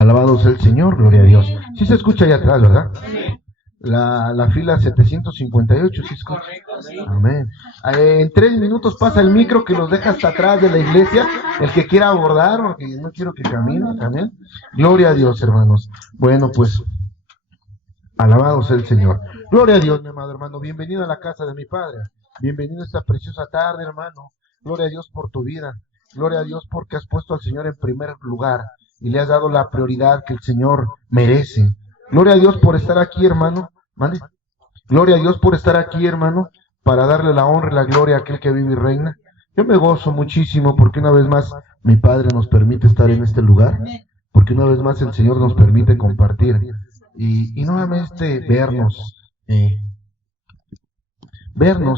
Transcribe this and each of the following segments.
Alabado sea el Señor, gloria a Dios. Sí se escucha allá atrás, ¿verdad? La fila 758, sí se escucha. Amén. En 3 minutos pasa el micro que los deja hasta atrás de la iglesia, el que quiera abordar, porque no quiero que camine. Amén. Gloria a Dios, hermanos. Bueno, pues, alabado sea el Señor. Gloria a Dios, mi amado hermano. Bienvenido a la casa de mi Padre. Bienvenido a esta preciosa tarde, hermano. Gloria a Dios por tu vida. Gloria a Dios porque has puesto al Señor en primer lugar y le has dado la prioridad que el Señor merece. Gloria a Dios por estar aquí, hermano. ¿Mande? Gloria a Dios por estar aquí, hermano, para darle la honra y la gloria a aquel que vive y reina. Yo me gozo muchísimo porque una vez más mi Padre nos permite estar en este lugar, porque una vez más el Señor nos permite compartir y nuevamente vernos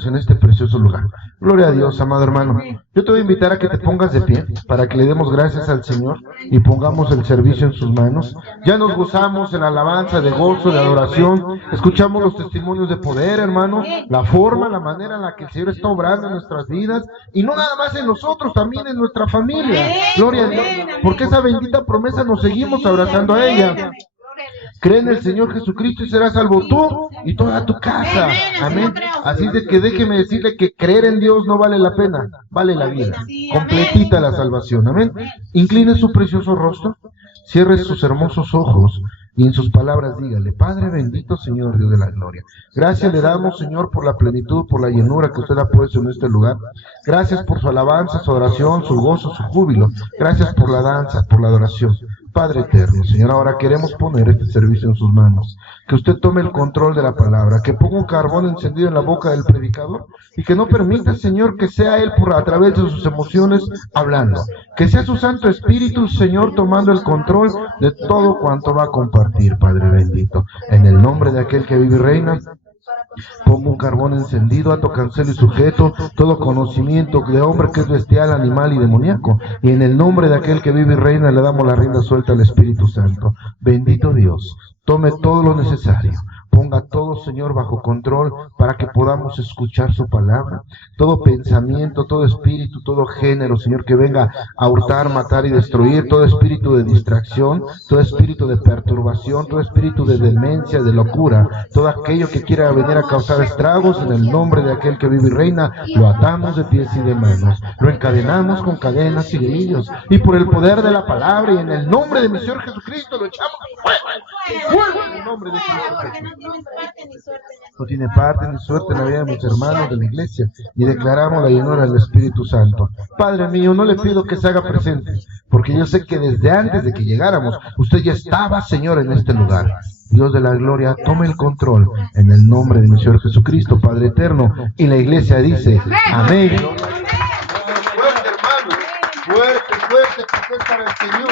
en este precioso lugar. Gloria a Dios, amado hermano. Yo te voy a invitar a que te pongas de pie para que le demos gracias al Señor y pongamos el servicio en sus manos. Ya nos gozamos en la alabanza de gozo, de adoración. Escuchamos los testimonios de poder, hermano. La forma, la manera en la que el Señor está obrando en nuestras vidas. Y no nada más en nosotros, también en nuestra familia. Gloria a Dios. Porque esa bendita promesa nos seguimos abrazando a ella. Cree en el Señor Jesucristo y serás salvo tú y toda tu casa. Amén. Así de que déjeme decirle que creer en Dios no vale la pena, vale la vida. Completita la salvación. Amén. Incline su precioso rostro, cierre sus hermosos ojos y en sus palabras dígale: Padre bendito, Señor Dios de la gloria. Gracias le damos, Señor, por la plenitud, por la llenura que usted ha puesto en este lugar. Gracias por su alabanza, su oración, su gozo, su júbilo. Gracias por la danza, por la adoración. Padre eterno, Señor, ahora queremos poner este servicio en sus manos. Que usted tome el control de la palabra, que ponga un carbón encendido en la boca del predicador y que no permita, Señor, que sea él a través de sus emociones hablando. Que sea su Santo Espíritu, Señor, tomando el control de todo cuanto va a compartir, Padre bendito. En el nombre de aquel que vive y reina, pongo un carbón encendido, ato, cancelo y sujeto todo conocimiento de hombre que es bestial, animal y demoníaco. Y en el nombre de aquel que vive y reina le damos la rienda suelta al Espíritu Santo. Bendito Dios, tome todo lo necesario. Ponga todo, Señor, bajo control para que podamos escuchar su palabra. Todo pensamiento, todo espíritu, todo género, Señor, que venga a hurtar, matar y destruir. Todo espíritu de distracción, todo espíritu de perturbación, todo espíritu de demencia, de locura. Todo aquello que quiera venir a causar estragos, en el nombre de aquel que vive y reina, lo atamos de pies y de manos. Lo encadenamos con cadenas y grillos. Y por el poder de la palabra y en el nombre de mi Señor Jesucristo lo echamos fuego en el nombre de Cristo. No tiene parte ni suerte en la vida de mis hermanos de la iglesia y declaramos la llenura del Espíritu Santo. Padre mío, no le pido que se haga presente, porque yo sé que desde antes de que llegáramos, usted ya estaba, Señor, en este lugar. Dios de la gloria, tome el control en el nombre de mi Señor Jesucristo, Padre eterno. Y la iglesia dice, amén. Fuerte, hermano, fuerte, fuerte, porque es para el Señor.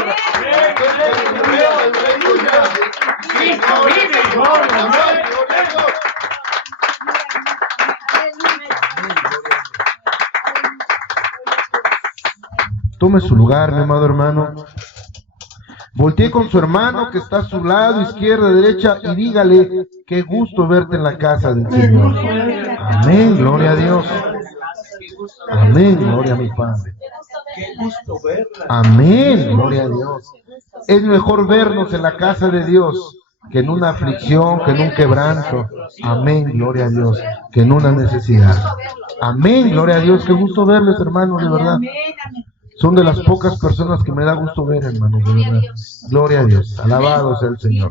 Tome su lugar, mi amado hermano. Voltee con su hermano que está a su lado, izquierda, derecha, y dígale: qué gusto verte en la casa del Señor. Amén, gloria a Dios. Amén, gloria a mi Padre. Amén, gloria a Dios. Es mejor vernos en la casa de Dios que en una aflicción, que en un quebranto. Amén, gloria a Dios, que en una necesidad. Amén, gloria a Dios. Qué gusto verles, hermanos, de verdad. Son de las pocas personas que me da gusto ver, hermanos, de verdad. Gloria a Dios, alabado sea el Señor.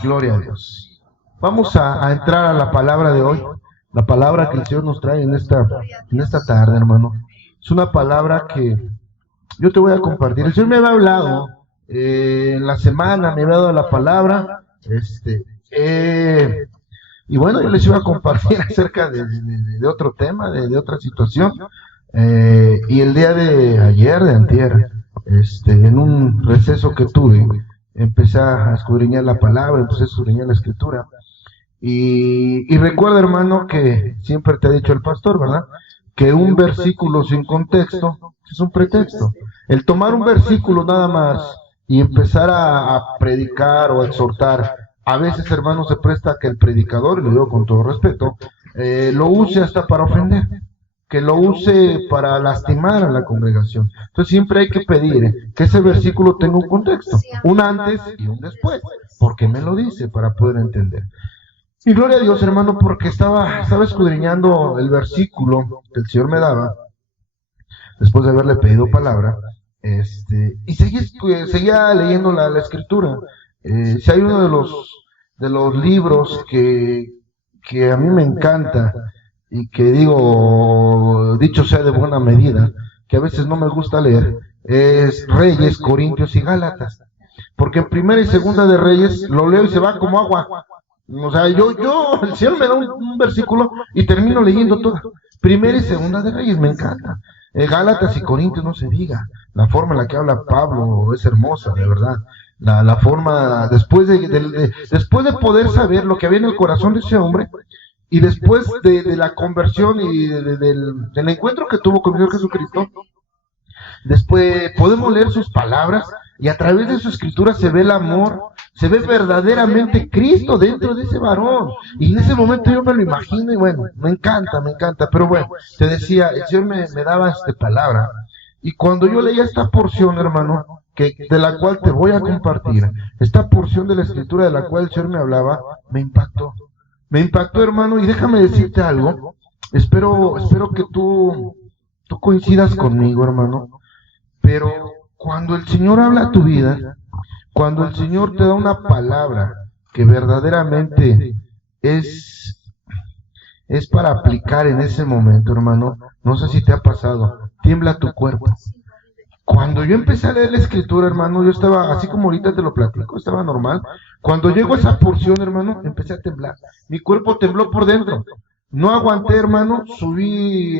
Gloria a Dios. Vamos a entrar a la palabra de hoy, la palabra que el Señor nos trae en esta tarde, hermano. Es una palabra que yo te voy a compartir. El Señor me había hablado en la semana, me había dado la palabra, y bueno, yo les iba a compartir acerca de otro tema, de otra situación. Y el día de ayer, de antier, en un receso que tuve, empecé a escudriñar la palabra, empecé a escudriñar la escritura. Y recuerda, hermano, que siempre te ha dicho el pastor, ¿verdad?, que un versículo sin contexto es un pretexto. El tomar un versículo nada más y empezar a predicar o a exhortar, a veces, hermano, se presta a que el predicador, y lo digo con todo respeto, lo use hasta para ofender. que lo use para lastimar a la congregación. Entonces siempre hay que pedir que ese versículo tenga un contexto, un antes y un después, porque me lo dice para poder entender. Y gloria a Dios, hermano, porque estaba escudriñando el versículo que el Señor me daba, después de haberle pedido palabra, y seguía leyendo la escritura. Si hay uno de los libros que a mí me encanta, y que digo, dicho sea de buena medida, que a veces no me gusta leer, es Reyes, Corintios y Gálatas. Porque en Primera y Segunda de Reyes lo leo y se va como agua. O sea, el Señor me da un versículo y termino leyendo todo. Primera y Segunda de Reyes, me encanta. Gálatas y Corintios, no se diga. La forma en la que habla Pablo es hermosa, de verdad. La forma, después de poder saber lo que había en el corazón de ese hombre, y después de la conversión y del encuentro que tuvo con el Señor Jesucristo, después podemos leer sus palabras, y a través de su escritura se ve el amor, se ve verdaderamente Cristo dentro de ese varón. Y en ese momento yo me lo imagino, y bueno, me encanta. Pero bueno, te decía, el Señor me daba esta palabra, y cuando yo leía esta porción, hermano, de la cual te voy a compartir, esta porción de la escritura de la cual el Señor me hablaba, me impactó. Me impactó, hermano, y déjame decirte algo. Espero que tú coincidas conmigo, hermano. Pero cuando el Señor habla a tu vida, cuando el Señor te da una palabra que verdaderamente es para aplicar en ese momento, hermano, no sé si te ha pasado, tiembla tu cuerpo. Cuando yo empecé a leer la escritura, hermano, yo estaba, así como ahorita te lo platico, estaba normal. Cuando llegó a esa porción, hermano, empecé a temblar. Mi cuerpo tembló por dentro. No aguanté, hermano, subí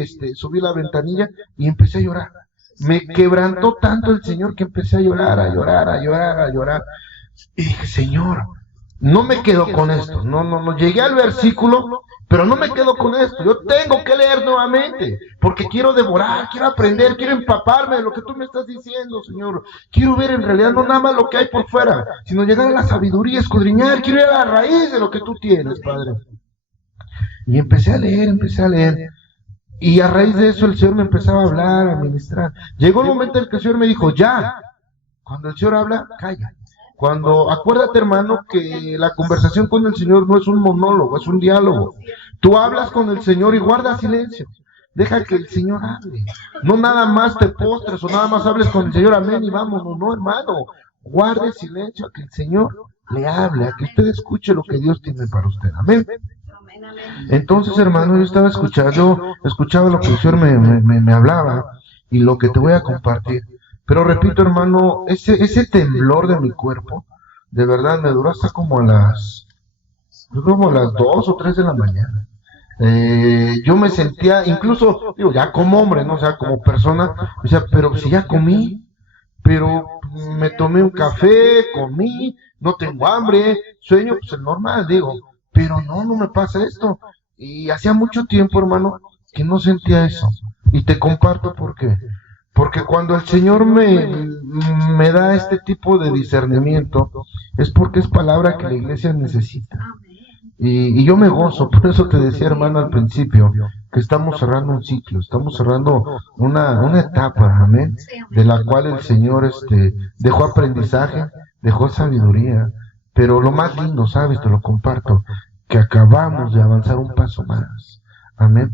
la ventanilla y empecé a llorar. Me quebrantó tanto el Señor que empecé a llorar. Y dije, Señor, no me quedo con esto. No, llegué al versículo, pero no me quedo con esto. Yo tengo que leer nuevamente, porque quiero devorar, quiero aprender, quiero empaparme de lo que tú me estás diciendo, Señor. Quiero ver en realidad no nada más lo que hay por fuera, sino llegar a la sabiduría, escudriñar. Quiero ir a la raíz de lo que tú tienes, Padre. Y empecé a leer. Y a raíz de eso el Señor me empezaba a hablar, a ministrar. Llegó el momento en el que el Señor me dijo, ya. Cuando el Señor habla, calla. Acuérdate, hermano, que la conversación con el Señor no es un monólogo, es un diálogo. Tú hablas con el Señor y guarda silencio. Deja que el Señor hable. No nada más te postres o nada más hables con el Señor, amén y vámonos. No, hermano. Guarde silencio a que el Señor le hable, a que usted escuche lo que Dios tiene para usted. Amén. Entonces, hermano, yo estaba escuchaba lo que el Señor me hablaba y lo que te voy a compartir. Pero repito, hermano, ese temblor de mi cuerpo, de verdad me duró hasta como a las 2 o 3 de la mañana. Yo me sentía, incluso, digo, ya como hombre, ¿no? O sea, como persona, o sea, pero si ya comí, pero me tomé un café, comí, no tengo hambre, sueño, pues es normal, digo, pero no me pasa esto. Y hacía mucho tiempo, hermano, que no sentía eso. Y te comparto por qué. Porque cuando el Señor me da este tipo de discernimiento, es porque es palabra que la iglesia necesita. Y yo me gozo, por eso te decía, hermano, al principio, que estamos cerrando un ciclo, estamos cerrando una etapa, amén, de la cual el Señor dejó aprendizaje, dejó sabiduría, pero lo más lindo, ¿sabes? Te lo comparto, que acabamos de avanzar un paso más, amén.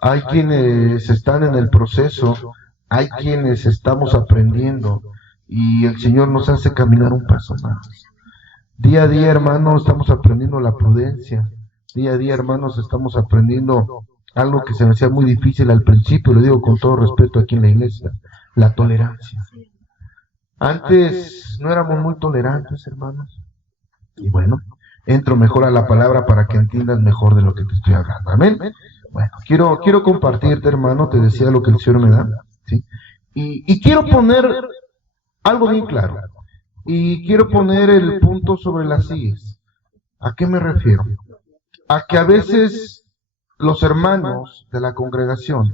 Hay quienes están en el proceso, hay quienes estamos aprendiendo, y el Señor nos hace caminar un paso más. Día a día, hermanos, estamos aprendiendo la prudencia. Día a día, hermanos, estamos aprendiendo algo que se me hacía muy difícil al principio, lo digo con todo respeto aquí en la iglesia, la tolerancia. Antes no éramos muy tolerantes, hermanos. Y bueno, entro mejor a la palabra para que entiendas mejor de lo que te estoy hablando. Amén. Bueno, quiero compartirte, hermano, te decía lo que el Señor me da, ¿sí? Y quiero poner algo bien claro. Y quiero poner el punto sobre las IES. ¿A qué me refiero? A que a veces los hermanos de la congregación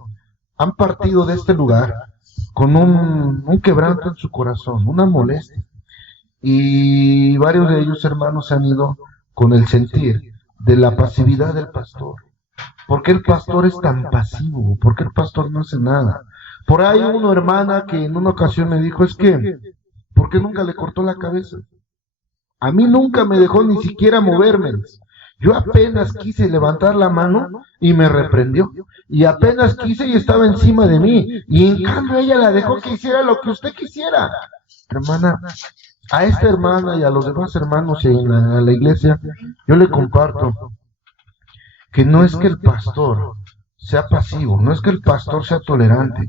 han partido de este lugar con un quebranto en su corazón, una molestia. Y varios de ellos, hermanos, se han ido con el sentir de la pasividad del pastor, ¿Por qué el pastor es tan pasivo? ¿Por qué el pastor no hace nada? Por ahí una hermana que en una ocasión me dijo, es que, ¿por qué nunca le cortó la cabeza? A mí nunca me dejó ni siquiera moverme. Yo apenas quise levantar la mano y me reprendió. Y apenas quise y estaba encima de mí. Y en cambio ella la dejó que hiciera lo que usted quisiera. Hermana, a esta hermana y a los demás hermanos en la iglesia, yo le comparto que no es que el pastor sea pasivo, no es que el pastor sea tolerante,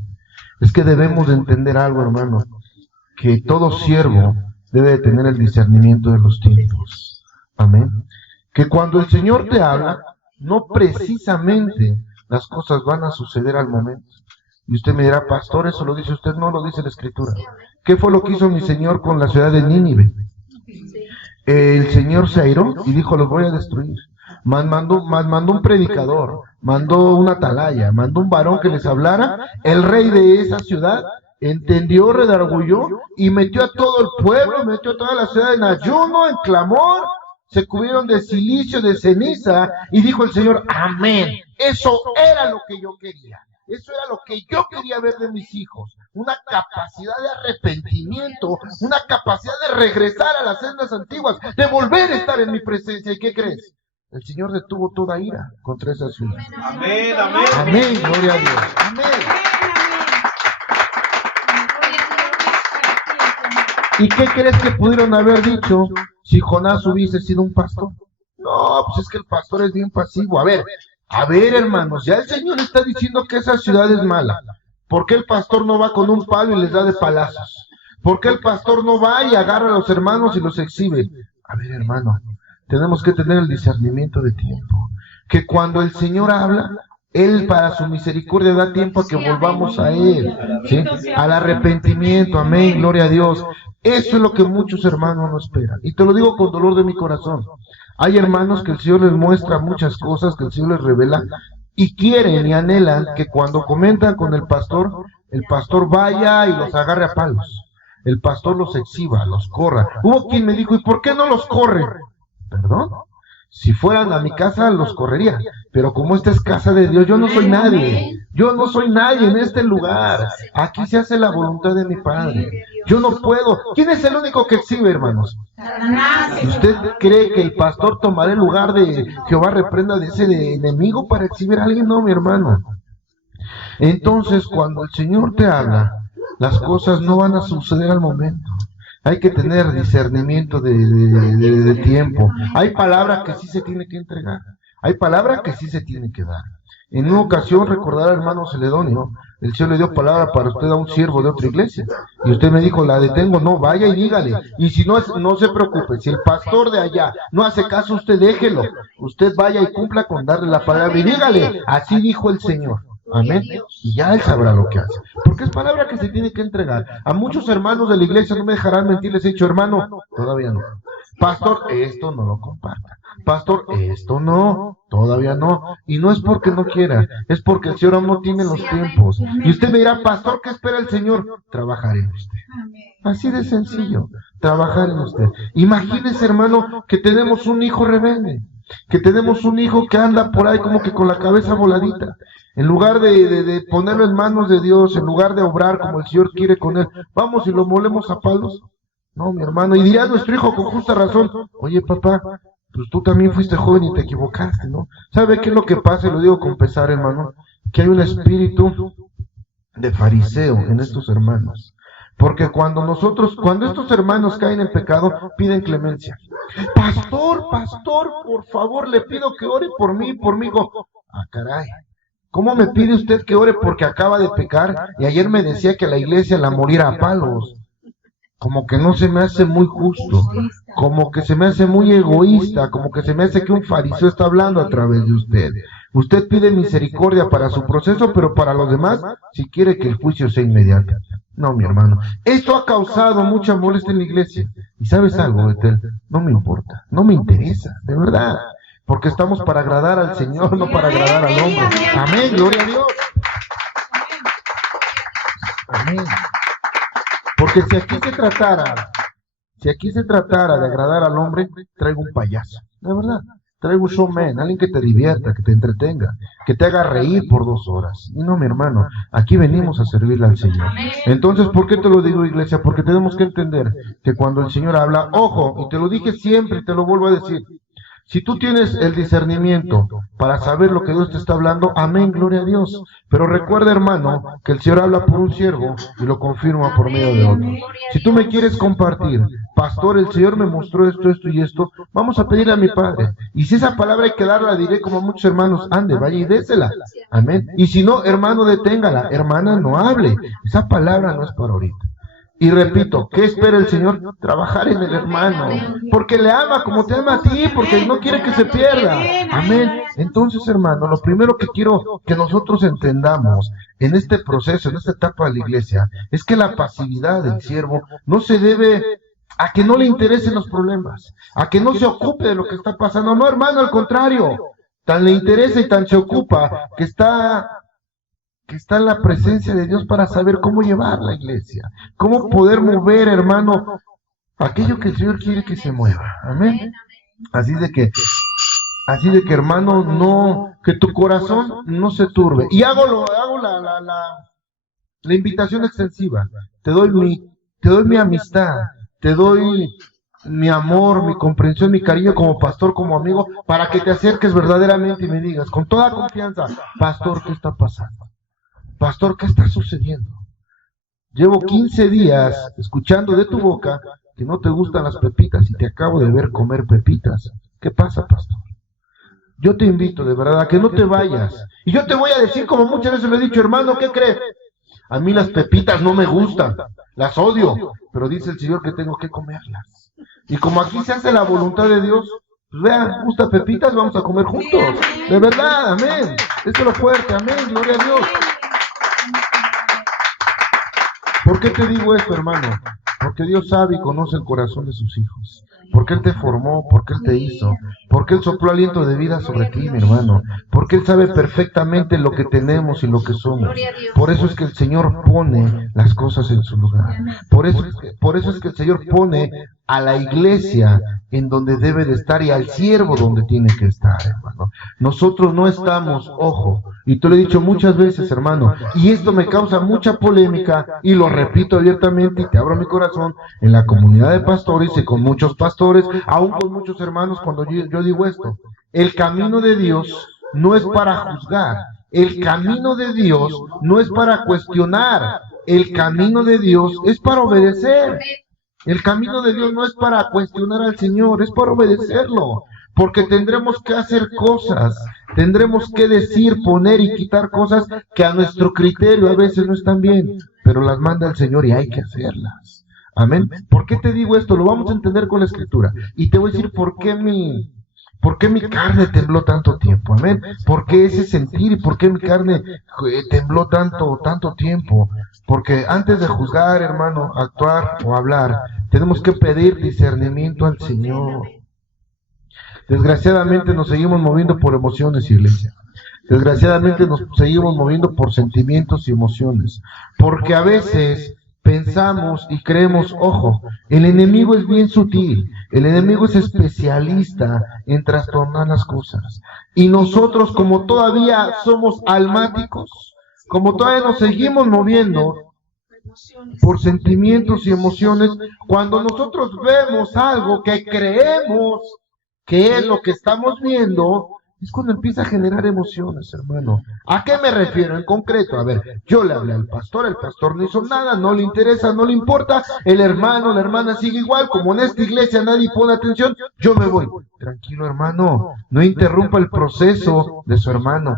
es que debemos de entender algo, hermano, que todo siervo debe de tener el discernimiento de los tiempos. Amén. Que cuando el Señor te habla, no precisamente las cosas van a suceder al momento. Y usted me dirá, pastor, eso lo dice usted, no lo dice la Escritura. ¿Qué fue lo que hizo mi Señor con la ciudad de Nínive? El Señor se airó y dijo, los voy a destruir. Mandó un predicador, mandó una atalaya, mandó un varón que les hablara. El rey de esa ciudad entendió, redargulló y metió a todo el pueblo, metió a toda la ciudad en ayuno, en clamor. Se cubrieron de silicio, de ceniza, y dijo el Señor, amén. Eso era lo que yo quería. Eso era lo que yo quería ver de mis hijos. Una capacidad de arrepentimiento, una capacidad de regresar a las sendas antiguas, de volver a estar en mi presencia. ¿Y qué crees? El Señor detuvo toda ira contra esa ciudad. Amén, amén. Amén, gloria a Dios. Amén. ¿Y qué crees que pudieron haber dicho si Jonás hubiese sido un pastor? No, pues es que el pastor es bien pasivo. A ver, hermanos, ya el Señor está diciendo que esa ciudad es mala. ¿Por qué el pastor no va con un palo y les da de palazos? ¿Por qué el pastor no va y agarra a los hermanos y los exhibe? A ver, hermano, tenemos que tener el discernimiento de tiempo. Que cuando el Señor habla, Él para su misericordia da tiempo a que volvamos a Él, ¿sí? Al arrepentimiento, amén, gloria a Dios. Eso es lo que muchos hermanos no esperan. Y te lo digo con dolor de mi corazón. Hay hermanos que el Señor les muestra muchas cosas, que el Señor les revela, y quieren y anhelan que cuando comentan con el pastor vaya y los agarre a palos. El pastor los exhiba, los corra. Hubo quien me dijo, ¿y por qué no los corre? ¿Perdón? Si fueran a mi casa los correría, pero como esta es casa de Dios, yo no soy nadie. Yo no soy nadie en este lugar. Aquí se hace la voluntad de mi Padre. Yo no puedo. ¿Quién es el único que exhibe, hermanos? ¿Usted cree que el pastor tomará el lugar de Jehová reprenda de ese enemigo para exhibir a alguien? No, mi hermano. Entonces, cuando el Señor te habla, las cosas no van a suceder al momento. Hay que tener discernimiento de tiempo. Hay palabra que sí se tiene que entregar. Hay palabra que sí se tiene que dar. En una ocasión, recordar al hermano Celedonio, el Señor le dio palabra para usted a un siervo de otra iglesia. Y usted me dijo, la detengo, no, vaya y dígale. Y si no, no se preocupe, si el pastor de allá no hace caso, usted déjelo. Usted vaya y cumpla con darle la palabra y dígale, así dijo el Señor. Amén. Y ya Él sabrá lo que hace. Porque es palabra que se tiene que entregar. A muchos hermanos de la iglesia, no me dejarán mentir, les he dicho, hermano, todavía no. Pastor, esto no lo comparta. Pastor, esto no, todavía no. Y no es porque no quiera, es porque el Señor aún no tiene los tiempos. Y usted me dirá, pastor, ¿qué espera el Señor? Trabajar en usted. Así de sencillo, trabajar en usted. Imagínese, hermano, que tenemos un hijo rebelde, que tenemos un hijo que anda por ahí como que con la cabeza voladita. En lugar de ponerlo en manos de Dios, en lugar de obrar como el Señor quiere con él, vamos y lo molemos a palos. No, mi hermano, y dirá nuestro hijo con justa razón, oye papá, pues tú también fuiste joven y te equivocaste, ¿no? ¿Sabe qué es lo que pasa? Y lo digo con pesar, hermano, que hay un espíritu de fariseo en estos hermanos. Porque cuando estos hermanos caen en pecado, piden clemencia. Pastor, por favor, le pido que ore por mí, por mí. Ah, caray. ¿Cómo me pide usted que ore porque acaba de pecar? Y ayer me decía que la iglesia la moriera a palos. Como que no se me hace muy justo, como que se me hace muy egoísta, como que se me hace que un fariseo está hablando a través de usted. Usted pide misericordia para su proceso, pero para los demás, si quiere que el juicio sea inmediato. No, mi hermano. Esto ha causado mucha molestia en la iglesia. ¿Y sabes algo, Betel? No me importa, no me interesa, de verdad. Porque estamos para agradar al Señor, no para agradar al hombre. Amén, gloria a Dios. Amén. Porque si aquí se tratara de agradar al hombre, traigo un payaso, de verdad. Traigo un showman, alguien que te divierta, que te entretenga, que te haga reír por 2 horas. Y no, mi hermano, aquí venimos a servirle al Señor. Entonces, ¿por qué te lo digo, iglesia? Porque tenemos que entender que cuando el Señor habla, ojo, y te lo dije siempre y te lo vuelvo a decir, si tú tienes el discernimiento para saber lo que Dios te está hablando, amén, gloria a Dios. Pero recuerda, hermano, que el Señor habla por un siervo y lo confirma por medio de otro. Si tú me quieres compartir, pastor, el Señor me mostró esto, esto y esto, vamos a pedirle a mi Padre. Y si esa palabra hay que darla, diré como muchos hermanos, ande, vaya y désela. Amén. Y si no, hermano, deténgala. Hermana, no hable. Esa palabra no es para ahorita. Y repito, ¿qué espera el Señor? Trabajar en el hermano, porque le ama como te ama a ti, porque no quiere que se pierda. Amén. Entonces, hermano, lo primero que quiero que nosotros entendamos en este proceso, en esta etapa de la iglesia, es que la pasividad del siervo no se debe a que no le interesen los problemas, a que no se ocupe de lo que está pasando. No, hermano, al contrario, tan le interesa y tan se ocupa que está en la presencia de Dios para saber cómo llevar la iglesia, cómo poder mover, hermano, aquello que el Señor quiere que se mueva. Amén. Así de que, hermano, no, que tu corazón no se turbe. Y hago la invitación extensiva. Te doy mi amistad, te doy mi amor, mi comprensión, mi cariño como pastor, como amigo, para que te acerques verdaderamente y me digas con toda confianza, pastor, ¿qué está pasando? Pastor, ¿qué está sucediendo? Llevo 15 días escuchando de tu boca que no te gustan las pepitas y te acabo de ver comer pepitas. ¿Qué pasa, pastor? Yo te invito de verdad a que no te vayas. Y yo te voy a decir, como muchas veces le he dicho, hermano, ¿qué crees? A mí las pepitas no me gustan, las odio, pero dice el Señor que tengo que comerlas. Y como aquí se hace la voluntad de Dios, pues vean, gusta pepitas, vamos a comer juntos. De verdad, amén. Esto es lo fuerte, amén, gloria a Dios. ¿Por qué te digo esto, hermano? Porque Dios sabe y conoce el corazón de sus hijos. Porque Él te formó, porque Él te hizo, porque Él sopló aliento de vida sobre ti, mi hermano. Porque Él sabe perfectamente lo que tenemos y lo que somos. Por eso es que el Señor pone las cosas en su lugar. Por eso es que el Señor pone a la iglesia en donde debe de estar y al siervo donde tiene que estar, hermano. Nosotros no estamos, ojo, y te lo he dicho muchas veces, hermano, y esto me causa mucha polémica, y lo repito abiertamente, y te abro mi corazón, en la comunidad de pastores y con muchos pastores, aún con muchos hermanos, cuando yo digo esto, el camino de Dios no es para juzgar, el camino de Dios no es para cuestionar, el camino de Dios es para obedecer. El camino de Dios no es para cuestionar al Señor, es para obedecerlo, porque tendremos que hacer cosas, tendremos que decir, poner y quitar cosas que a nuestro criterio a veces no están bien, pero las manda el Señor y hay que hacerlas. Amén. ¿Por qué te digo esto? Lo vamos a entender con la Escritura. Y te voy a decir por qué mi carne tembló tanto tiempo. Amén. ¿Por qué ese sentir y por qué mi carne tembló tanto tiempo? Porque antes de juzgar, hermano, actuar o hablar, tenemos que pedir discernimiento al Señor. Desgraciadamente nos seguimos moviendo por emociones, iglesia. Desgraciadamente nos seguimos moviendo por sentimientos y emociones. Porque a veces pensamos y creemos, ojo, el enemigo es bien sutil, el enemigo es especialista en trastornar las cosas. Y nosotros, como todavía somos almáticos, como todavía nos seguimos moviendo por sentimientos y emociones, cuando nosotros vemos algo que creemos que es lo que estamos viendo, es cuando empieza a generar emociones, hermano. ¿A qué me refiero en concreto? A ver, yo le hablé al pastor, el pastor no hizo nada, no le interesa, no le importa, el hermano, la hermana sigue igual, como en esta iglesia nadie pone atención, yo me voy. Tranquilo, hermano, no interrumpa el proceso de su hermano.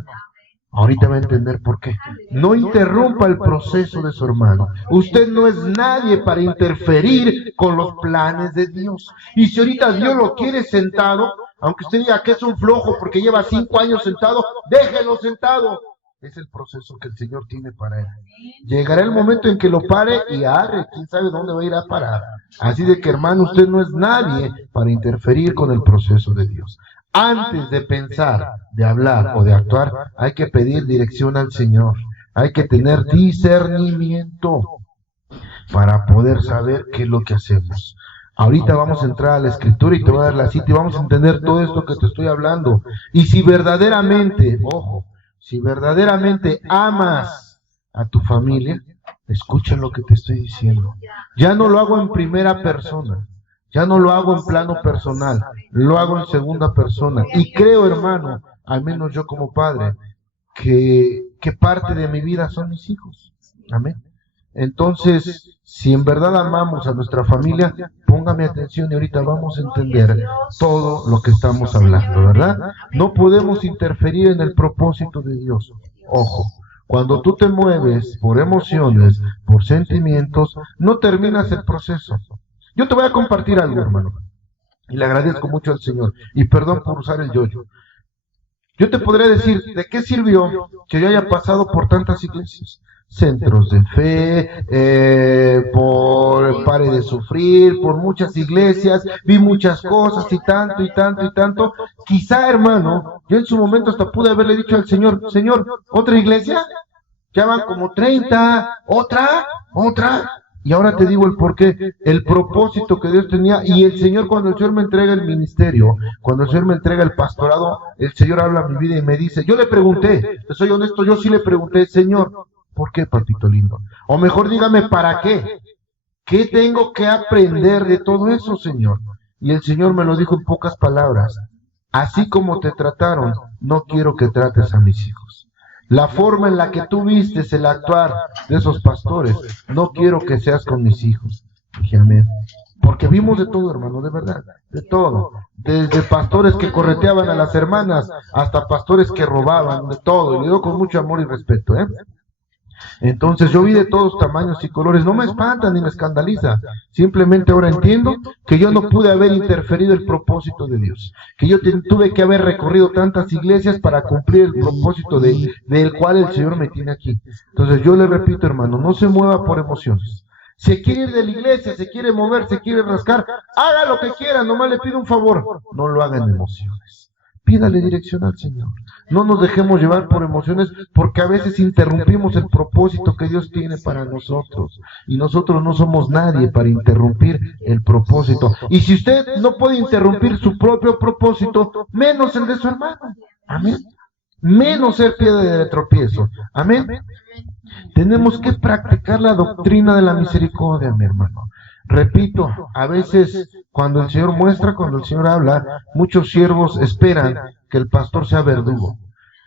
Ahorita va a entender por qué. No interrumpa el proceso de su hermano. Usted no es nadie para interferir con los planes de Dios. Y si ahorita Dios lo quiere sentado, aunque usted diga que es un flojo porque lleva 5 años sentado, déjelo sentado. Es el proceso que el Señor tiene para él. Llegará el momento en que lo pare y arre, quién sabe dónde va a ir a parar. Así de que, hermano, usted no es nadie para interferir con el proceso de Dios. Antes de pensar, de hablar o de actuar, hay que pedir dirección al Señor. Hay que tener discernimiento para poder saber qué es lo que hacemos. Ahorita vamos a entrar a la escritura y te voy a dar la cita y vamos a entender todo esto que te estoy hablando. Y si verdaderamente, ojo, si verdaderamente amas a tu familia, escucha lo que te estoy diciendo. Ya no lo hago en primera persona, ya no lo hago en plano personal, lo hago en segunda persona. Y creo, hermano, al menos yo como padre, que parte de mi vida son mis hijos. Amén. Entonces, si en verdad amamos a nuestra familia, póngame atención y ahorita vamos a entender todo lo que estamos hablando, ¿verdad? No podemos interferir en el propósito de Dios. Ojo, cuando tú te mueves por emociones, por sentimientos, no terminas el proceso. Yo te voy a compartir algo, hermano, y le agradezco mucho al Señor, y perdón por usar el yo-yo. Yo te podría decir, ¿de qué sirvió que yo haya pasado por tantas iglesias? Centros de fe, por Pare de Sufrir, por muchas iglesias, vi muchas cosas y tanto y tanto y tanto. Quizá, hermano, yo en su momento hasta pude haberle dicho al Señor, Señor, ¿otra iglesia? Ya van como 30, ¿otra? Y ahora te digo el porqué, el propósito que Dios tenía. Y el Señor, cuando el Señor me entrega el ministerio, cuando el Señor me entrega el pastorado, el Señor habla a mi vida y me dice, yo le pregunté, te soy honesto, yo sí le pregunté, Señor, ¿por qué, papito lindo? O mejor dígame, ¿para qué? ¿Qué tengo que aprender de todo eso, Señor? Y el Señor me lo dijo en pocas palabras, así como te trataron, no quiero que trates a mis hijos. La forma en la que tú vistes el actuar de esos pastores, no quiero que seas con mis hijos. Dije, amén. Porque vimos de todo, hermano, de verdad, de todo. Desde pastores que correteaban a las hermanas, hasta pastores que robaban, de todo. Y le digo con mucho amor y respeto, ¿eh? Entonces yo vi de todos tamaños y colores, no me espanta ni me escandaliza, simplemente ahora entiendo que yo no pude haber interferido el propósito de Dios, que yo tuve que haber recorrido tantas iglesias para cumplir el propósito del cual el Señor me tiene aquí. Entonces yo le repito, hermano, no se mueva por emociones. Se quiere ir de la iglesia, se quiere mover, se quiere rascar, haga lo que quiera, nomás le pido un favor, no lo haga en emociones. Pídale dirección al Señor. No nos dejemos llevar por emociones, porque a veces interrumpimos el propósito que Dios tiene para nosotros. Y nosotros no somos nadie para interrumpir el propósito. Y si usted no puede interrumpir su propio propósito, menos el de su hermano. Amén. Menos ser piedra de tropiezo. Amén. Tenemos que practicar la doctrina de la misericordia, mi hermano. Repito, a veces cuando el Señor muestra, cuando el Señor habla, muchos siervos esperan que el pastor sea verdugo,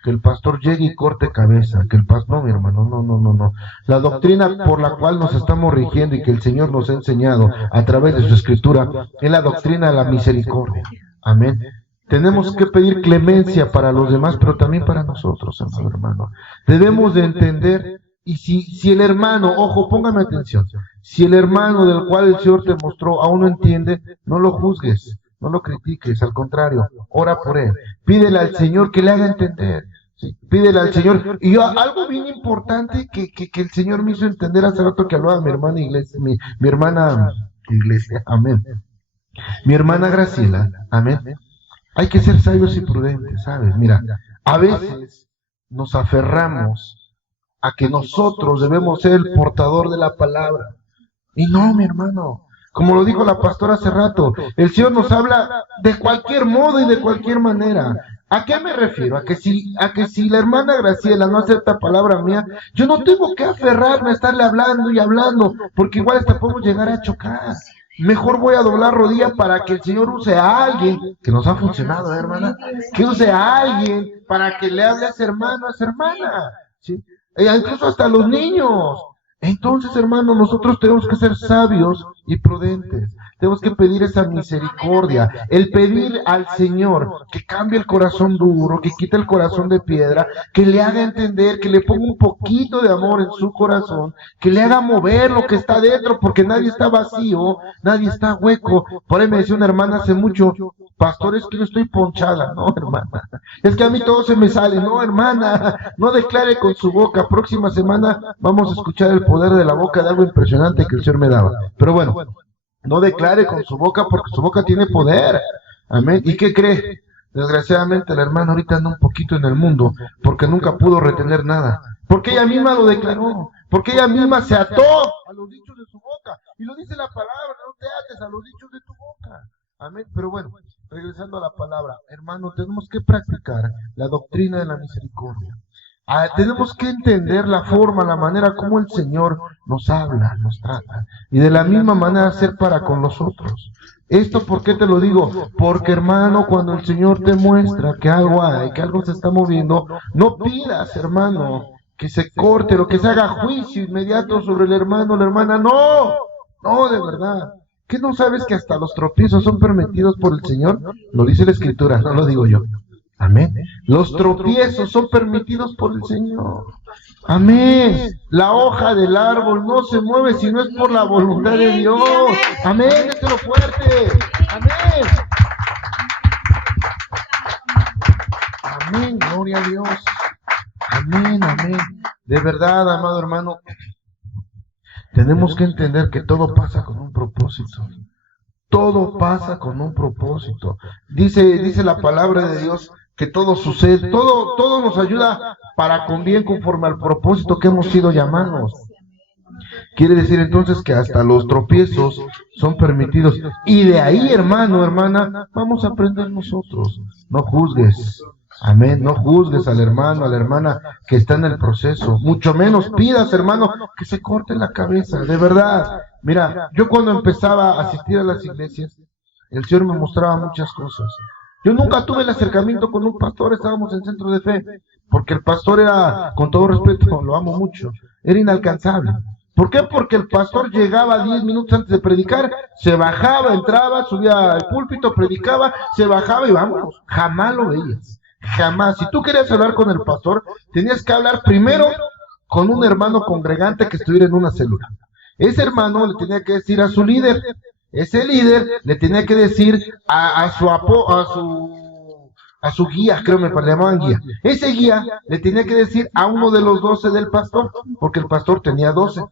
que el pastor llegue y corte cabeza, que el pastor, no, mi hermano, no. La doctrina por la cual nos estamos rigiendo y que el Señor nos ha enseñado a través de su escritura es la doctrina de la misericordia. Amén. Tenemos que pedir clemencia para los demás, pero también para nosotros, hermano. Debemos de entender. Y si el hermano, ojo, póngame atención, si el hermano del cual el Señor te mostró aún no entiende, no lo juzgues, no lo critiques, al contrario, ora por él, pídele al Señor que le haga entender, ¿sí? Pídele al Señor. Y yo, algo bien importante que el Señor me hizo entender hace rato que hablaba mi hermana iglesia, mi hermana iglesia, amén, mi hermana Graciela, amén, hay que ser sabios y prudentes, ¿sabes? Mira, a veces nos aferramos a que nosotros debemos ser el portador de la palabra. Y no, mi hermano, como lo dijo la pastora hace rato, el Señor nos habla de cualquier modo y de cualquier manera. ¿A qué me refiero? A que si la hermana Graciela no acepta palabra mía, yo no tengo que aferrarme a estarle hablando y hablando, porque igual hasta podemos llegar a chocar. Mejor voy a doblar rodilla para que el Señor use a alguien, que nos ha funcionado, hermana, que use a alguien para que le hable a ese hermano, a esa hermana, ¿sí? Incluso hasta los niños. Entonces, hermano, nosotros tenemos que ser sabios y prudentes. Tenemos que pedir esa misericordia, el pedir al Señor que cambie el corazón duro, que quite el corazón de piedra, que le haga entender, que le ponga un poquito de amor en su corazón, que le haga mover lo que está dentro, porque nadie está vacío, nadie está hueco. Por ahí me decía una hermana hace mucho, pastor, es que yo estoy ponchada. No, hermana, es que a mí todo se me sale. No, hermana, no declare con su boca. Próxima semana vamos a escuchar el poder de la boca, de algo impresionante que el Señor me daba. Pero bueno, no declare con su boca, porque su boca tiene poder. Amén. ¿Y qué cree? Desgraciadamente la hermana ahorita anda un poquito en el mundo, porque nunca pudo retener nada. Porque ella misma lo declaró, porque ella misma se ató a los dichos de su boca. Y lo dice la palabra, no te ates a los dichos de tu boca. Amén. Pero bueno, regresando a la palabra, hermano, tenemos que practicar la doctrina de la misericordia. Tenemos que entender la forma, la manera como el Señor nos habla, nos trata, y de la misma manera hacer para con los otros. ¿Esto por qué te lo digo? Porque, hermano, cuando el Señor te muestra que algo hay, que algo se está moviendo, no pidas, hermano, que se corte o que se haga juicio inmediato sobre el hermano o la hermana. No, de verdad. ¿Qué no sabes que hasta los tropiezos son permitidos por el Señor? Lo dice la Escritura, no lo digo yo. Amén. Los tropiezos son permitidos por el Señor. Amén. La hoja del árbol no se mueve si no es por la voluntad de Dios. Amén. Déjelo fuerte. Amén. Amén. Gloria a Dios. Amén. Amén. De verdad, amado hermano, tenemos que entender que todo pasa con un propósito. Todo pasa con un propósito. Dice la palabra de Dios que todo sucede, todo nos ayuda para con bien conforme al propósito que hemos sido llamados. Quiere decir entonces que hasta los tropiezos son permitidos. Y de ahí, hermano, hermana, vamos a aprender nosotros. No juzgues. Amén. No juzgues al hermano, a la hermana que está en el proceso. Mucho menos pidas, hermano, que se corte la cabeza. De verdad. Mira, yo cuando empezaba a asistir a las iglesias, el Señor me mostraba muchas cosas. Yo nunca tuve el acercamiento con un pastor, estábamos en Centro de Fe, porque el pastor era, con todo respeto, lo amo mucho, era inalcanzable. ¿Por qué? Porque el pastor llegaba 10 minutos antes de predicar, se bajaba, entraba, subía al púlpito, predicaba, se bajaba y vámonos. Jamás lo veías, jamás. Si tú querías hablar con el pastor, tenías que hablar primero con un hermano congregante que estuviera en una célula. Ese hermano le tenía que decir a su líder, ese líder le tenía que decir a su guía, creo me llamaban guía. Ese guía le tenía que decir a uno de los 12 del pastor, porque el pastor tenía 12,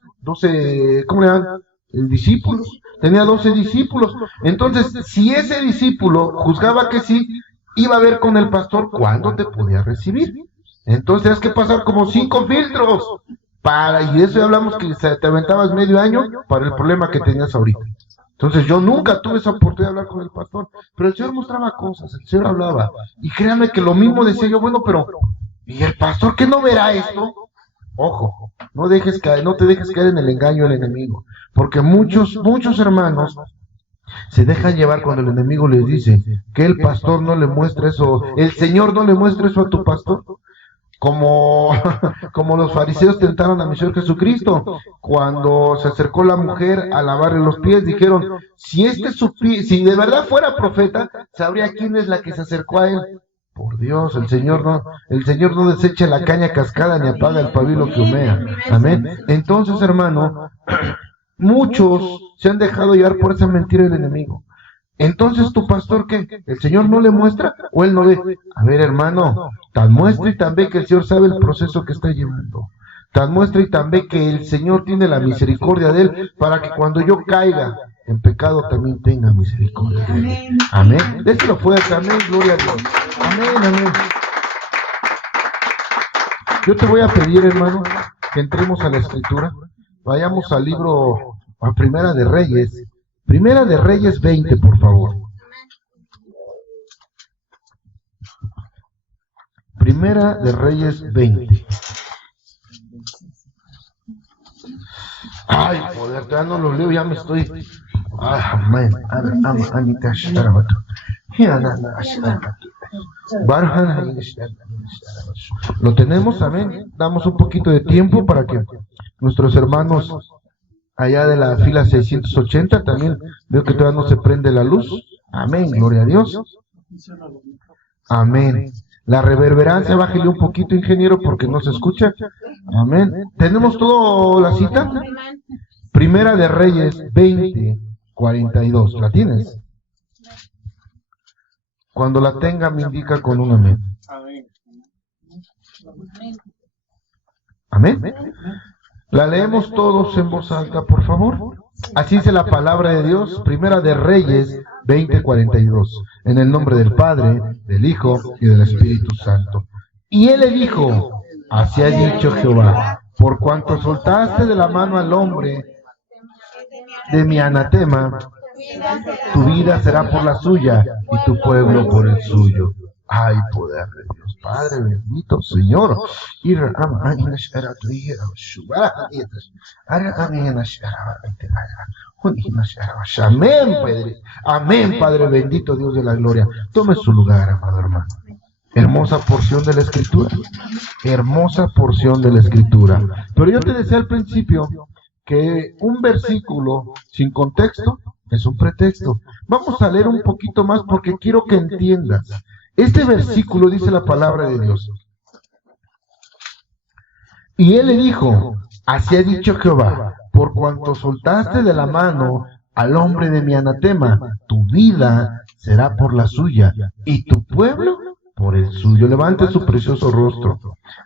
¿cómo le llaman? Discípulos. Tenía 12 discípulos. Entonces, si ese discípulo juzgaba que sí, iba a ver con el pastor cuándo te podía recibir. Entonces, tienes que pasar como 5 filtros. Y de eso ya hablamos que te aventabas medio año para el problema que tenías ahorita. Entonces yo nunca tuve esa oportunidad de hablar con el pastor, pero el Señor mostraba cosas, el Señor hablaba, y créanme que lo mismo decía yo, bueno, pero, ¿y el pastor qué no verá esto? Ojo, no te dejes caer en el engaño del enemigo, porque muchos hermanos se dejan llevar cuando el enemigo les dice que el pastor no le muestra eso, el Señor no le muestra eso a tu pastor. Como los fariseos tentaron a mi Señor Jesucristo, cuando se acercó la mujer a lavarle los pies, dijeron, si de verdad fuera profeta, sabría quién es la que se acercó a él. Por Dios, el Señor no desecha la caña cascada ni apaga el pabilo que humea. Amén. Entonces, hermano, muchos se han dejado llevar por esa mentira del enemigo. Entonces, ¿tu pastor qué? ¿El Señor no le muestra o él no ve? A ver, hermano, tan muestra y tan ve que el Señor sabe el proceso que está llevando. Tan muestra y tan ve que el Señor tiene la misericordia de él para que cuando yo caiga en pecado también tenga misericordia de él. Amén. Déselo fuerte, amén, gloria a Dios. Amén, amén. Yo te voy a pedir, hermano, que entremos a la Escritura. Vayamos al libro, a Primera de Reyes. Primera de Reyes 20, por favor. Primera de Reyes 20. Ay, poder, ya no lo leo, ya me estoy... Amén. Lo tenemos, amén. Damos un poquito de tiempo para que nuestros hermanos allá de la fila 680, también veo que todavía no se prende la luz. Amén, gloria a Dios. Amén. La reverberancia, bájale un poquito, ingeniero, porque no se escucha. Amén. ¿Tenemos todo la cita? Primera de Reyes 20, 42. ¿La tienes? Cuando la tenga me indica con un amén. Amén. La leemos todos en voz alta, por favor. Así dice la palabra de Dios, Primera de Reyes 20:42. En el nombre del Padre, del Hijo y del Espíritu Santo. Y él le dijo, así ha dicho Jehová, por cuanto soltaste de la mano al hombre de mi anatema, Tu vida será por la suya y tu pueblo por el suyo. Ay, poder de Dios, Padre bendito, Señor. Amén, Padre. Amén, Padre bendito, Dios de la gloria. Tome su lugar, amado hermano. Hermosa porción de la Escritura. Hermosa porción de la Escritura. Pero yo te decía al principio que un versículo sin contexto es un pretexto. Vamos a leer un poquito más porque quiero que entiendas. Este versículo dice la palabra de Dios. Y él le dijo, así ha dicho Jehová, por cuanto soltaste de la mano al hombre de mi anatema, tu vida será por la suya, y tu pueblo por el suyo. Levante su precioso rostro.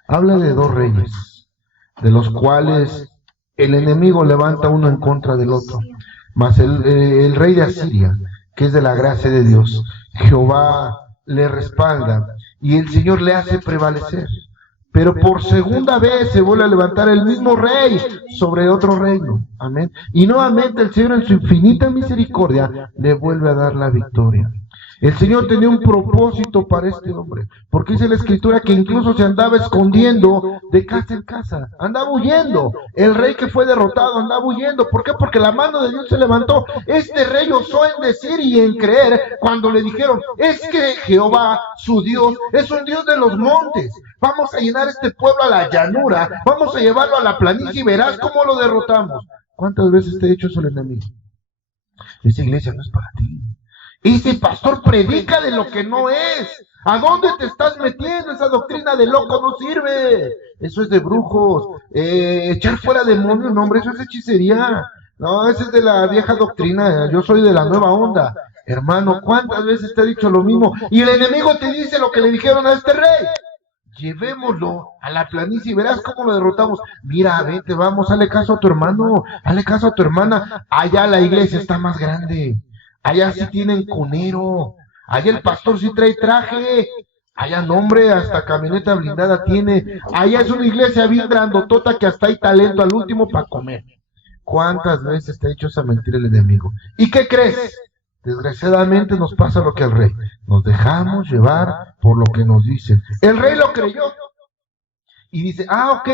Habla de dos reyes, de los cuales el enemigo levanta uno en contra del otro. Mas el rey de Asiria, que es de la gracia de Dios, Jehová le respalda y el Señor le hace prevalecer. Pero por segunda vez se vuelve a levantar el mismo rey sobre otro reino. Amén. Y nuevamente el Señor en su infinita misericordia le vuelve a dar la victoria. El Señor tenía un propósito para este hombre, porque dice la Escritura que incluso se andaba escondiendo de casa en casa, andaba huyendo. El rey que fue derrotado andaba huyendo. ¿Por qué? Porque la mano de Dios se levantó. Este rey osó en decir y en creer cuando le dijeron, es que Jehová, su Dios, es un Dios de los montes. Vamos a llenar este pueblo a la llanura, vamos a llevarlo a la planicie y verás cómo lo derrotamos. ¿Cuántas veces te he dicho eso el enemigo? Esa iglesia no es para ti. Ese pastor predica de lo que no es. ¿A dónde te estás metiendo? Esa doctrina de loco no sirve. Eso es de brujos. Echar fuera demonios, no, hombre, eso es hechicería. No, esa es de la vieja doctrina. Yo soy de la nueva onda. Hermano, ¿cuántas veces te he dicho lo mismo? Y el enemigo te dice lo que le dijeron a este rey. Llevémoslo a la planicie y verás cómo lo derrotamos. Mira, vete, vamos, hazle caso a tu hermano, hazle caso a tu hermana. Allá la iglesia está más grande. Allá sí tienen conero. Allá el pastor sí trae traje. Allá, no, hombre, hasta camioneta blindada tiene. Allá es una iglesia bien grandotota que hasta hay talento al último para comer. ¿Cuántas veces te ha hecho esa mentira el enemigo? ¿Y qué crees? Desgraciadamente nos pasa lo que al rey. Nos dejamos llevar por lo que nos dicen. El rey lo creyó. Y dice, ok,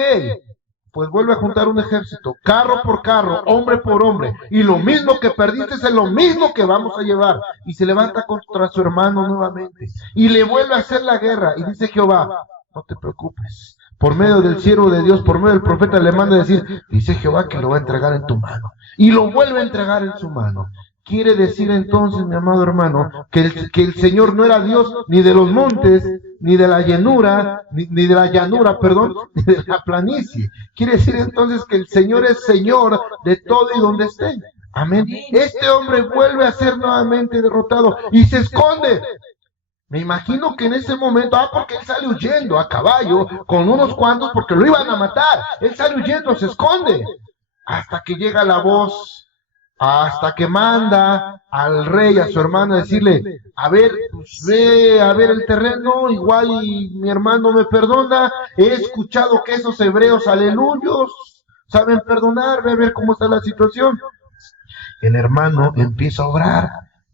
pues vuelve a juntar un ejército, carro por carro, hombre por hombre, y lo mismo que perdiste es lo mismo que vamos a llevar. Y se levanta contra su hermano nuevamente, y le vuelve a hacer la guerra, y dice Jehová, no te preocupes, por medio del siervo de Dios, por medio del profeta le manda a decir, dice Jehová que lo va a entregar en tu mano, y lo vuelve a entregar en su mano. Quiere decir entonces, mi amado hermano, que el Señor no era Dios ni de los montes, ni de la llanura, ni de la llanura, perdón, ni de la planicie. Quiere decir entonces que el Señor es Señor de todo y donde esté. Amén. Este hombre vuelve a ser nuevamente derrotado y se esconde. Me imagino que en ese momento, porque él sale huyendo a caballo con unos cuantos porque lo iban a matar. Él sale huyendo, se esconde, hasta que llega la voz. Hasta que manda al rey, a su hermano, a decirle, a ver, pues ve a ver el terreno, igual y mi hermano me perdona, he escuchado que esos hebreos aleluyos saben perdonar, ve a ver cómo está la situación. El hermano empieza a orar,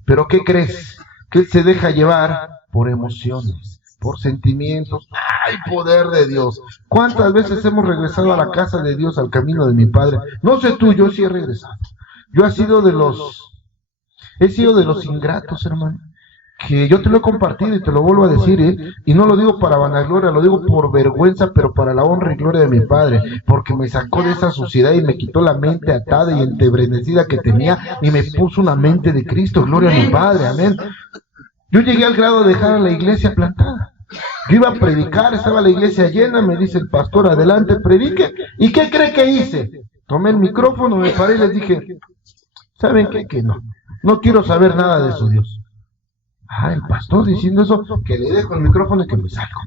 pero ¿qué crees? Que él se deja llevar por emociones, por sentimientos. ¡Ay, poder de Dios! ¿Cuántas veces hemos regresado a la casa de Dios, al camino de mi Padre? No sé tú, yo sí he regresado. Yo he sido de los ingratos, hermano, que yo te lo he compartido y te lo vuelvo a decir, y no lo digo para vanagloria, lo digo por vergüenza, pero para la honra y gloria de mi Padre, porque me sacó de esa suciedad y me quitó la mente atada y entebrenecida que tenía y me puso una mente de Cristo, gloria a mi Padre, amén. Yo llegué al grado de dejar a la iglesia plantada. Yo iba a predicar, estaba la iglesia llena, me dice el pastor, adelante, predique. ¿Y qué cree que hice? Tomé el micrófono, me paré y les dije, ¿saben qué? Que no quiero saber nada de su Dios. El pastor diciendo eso, que le dejo el micrófono y que me salgo.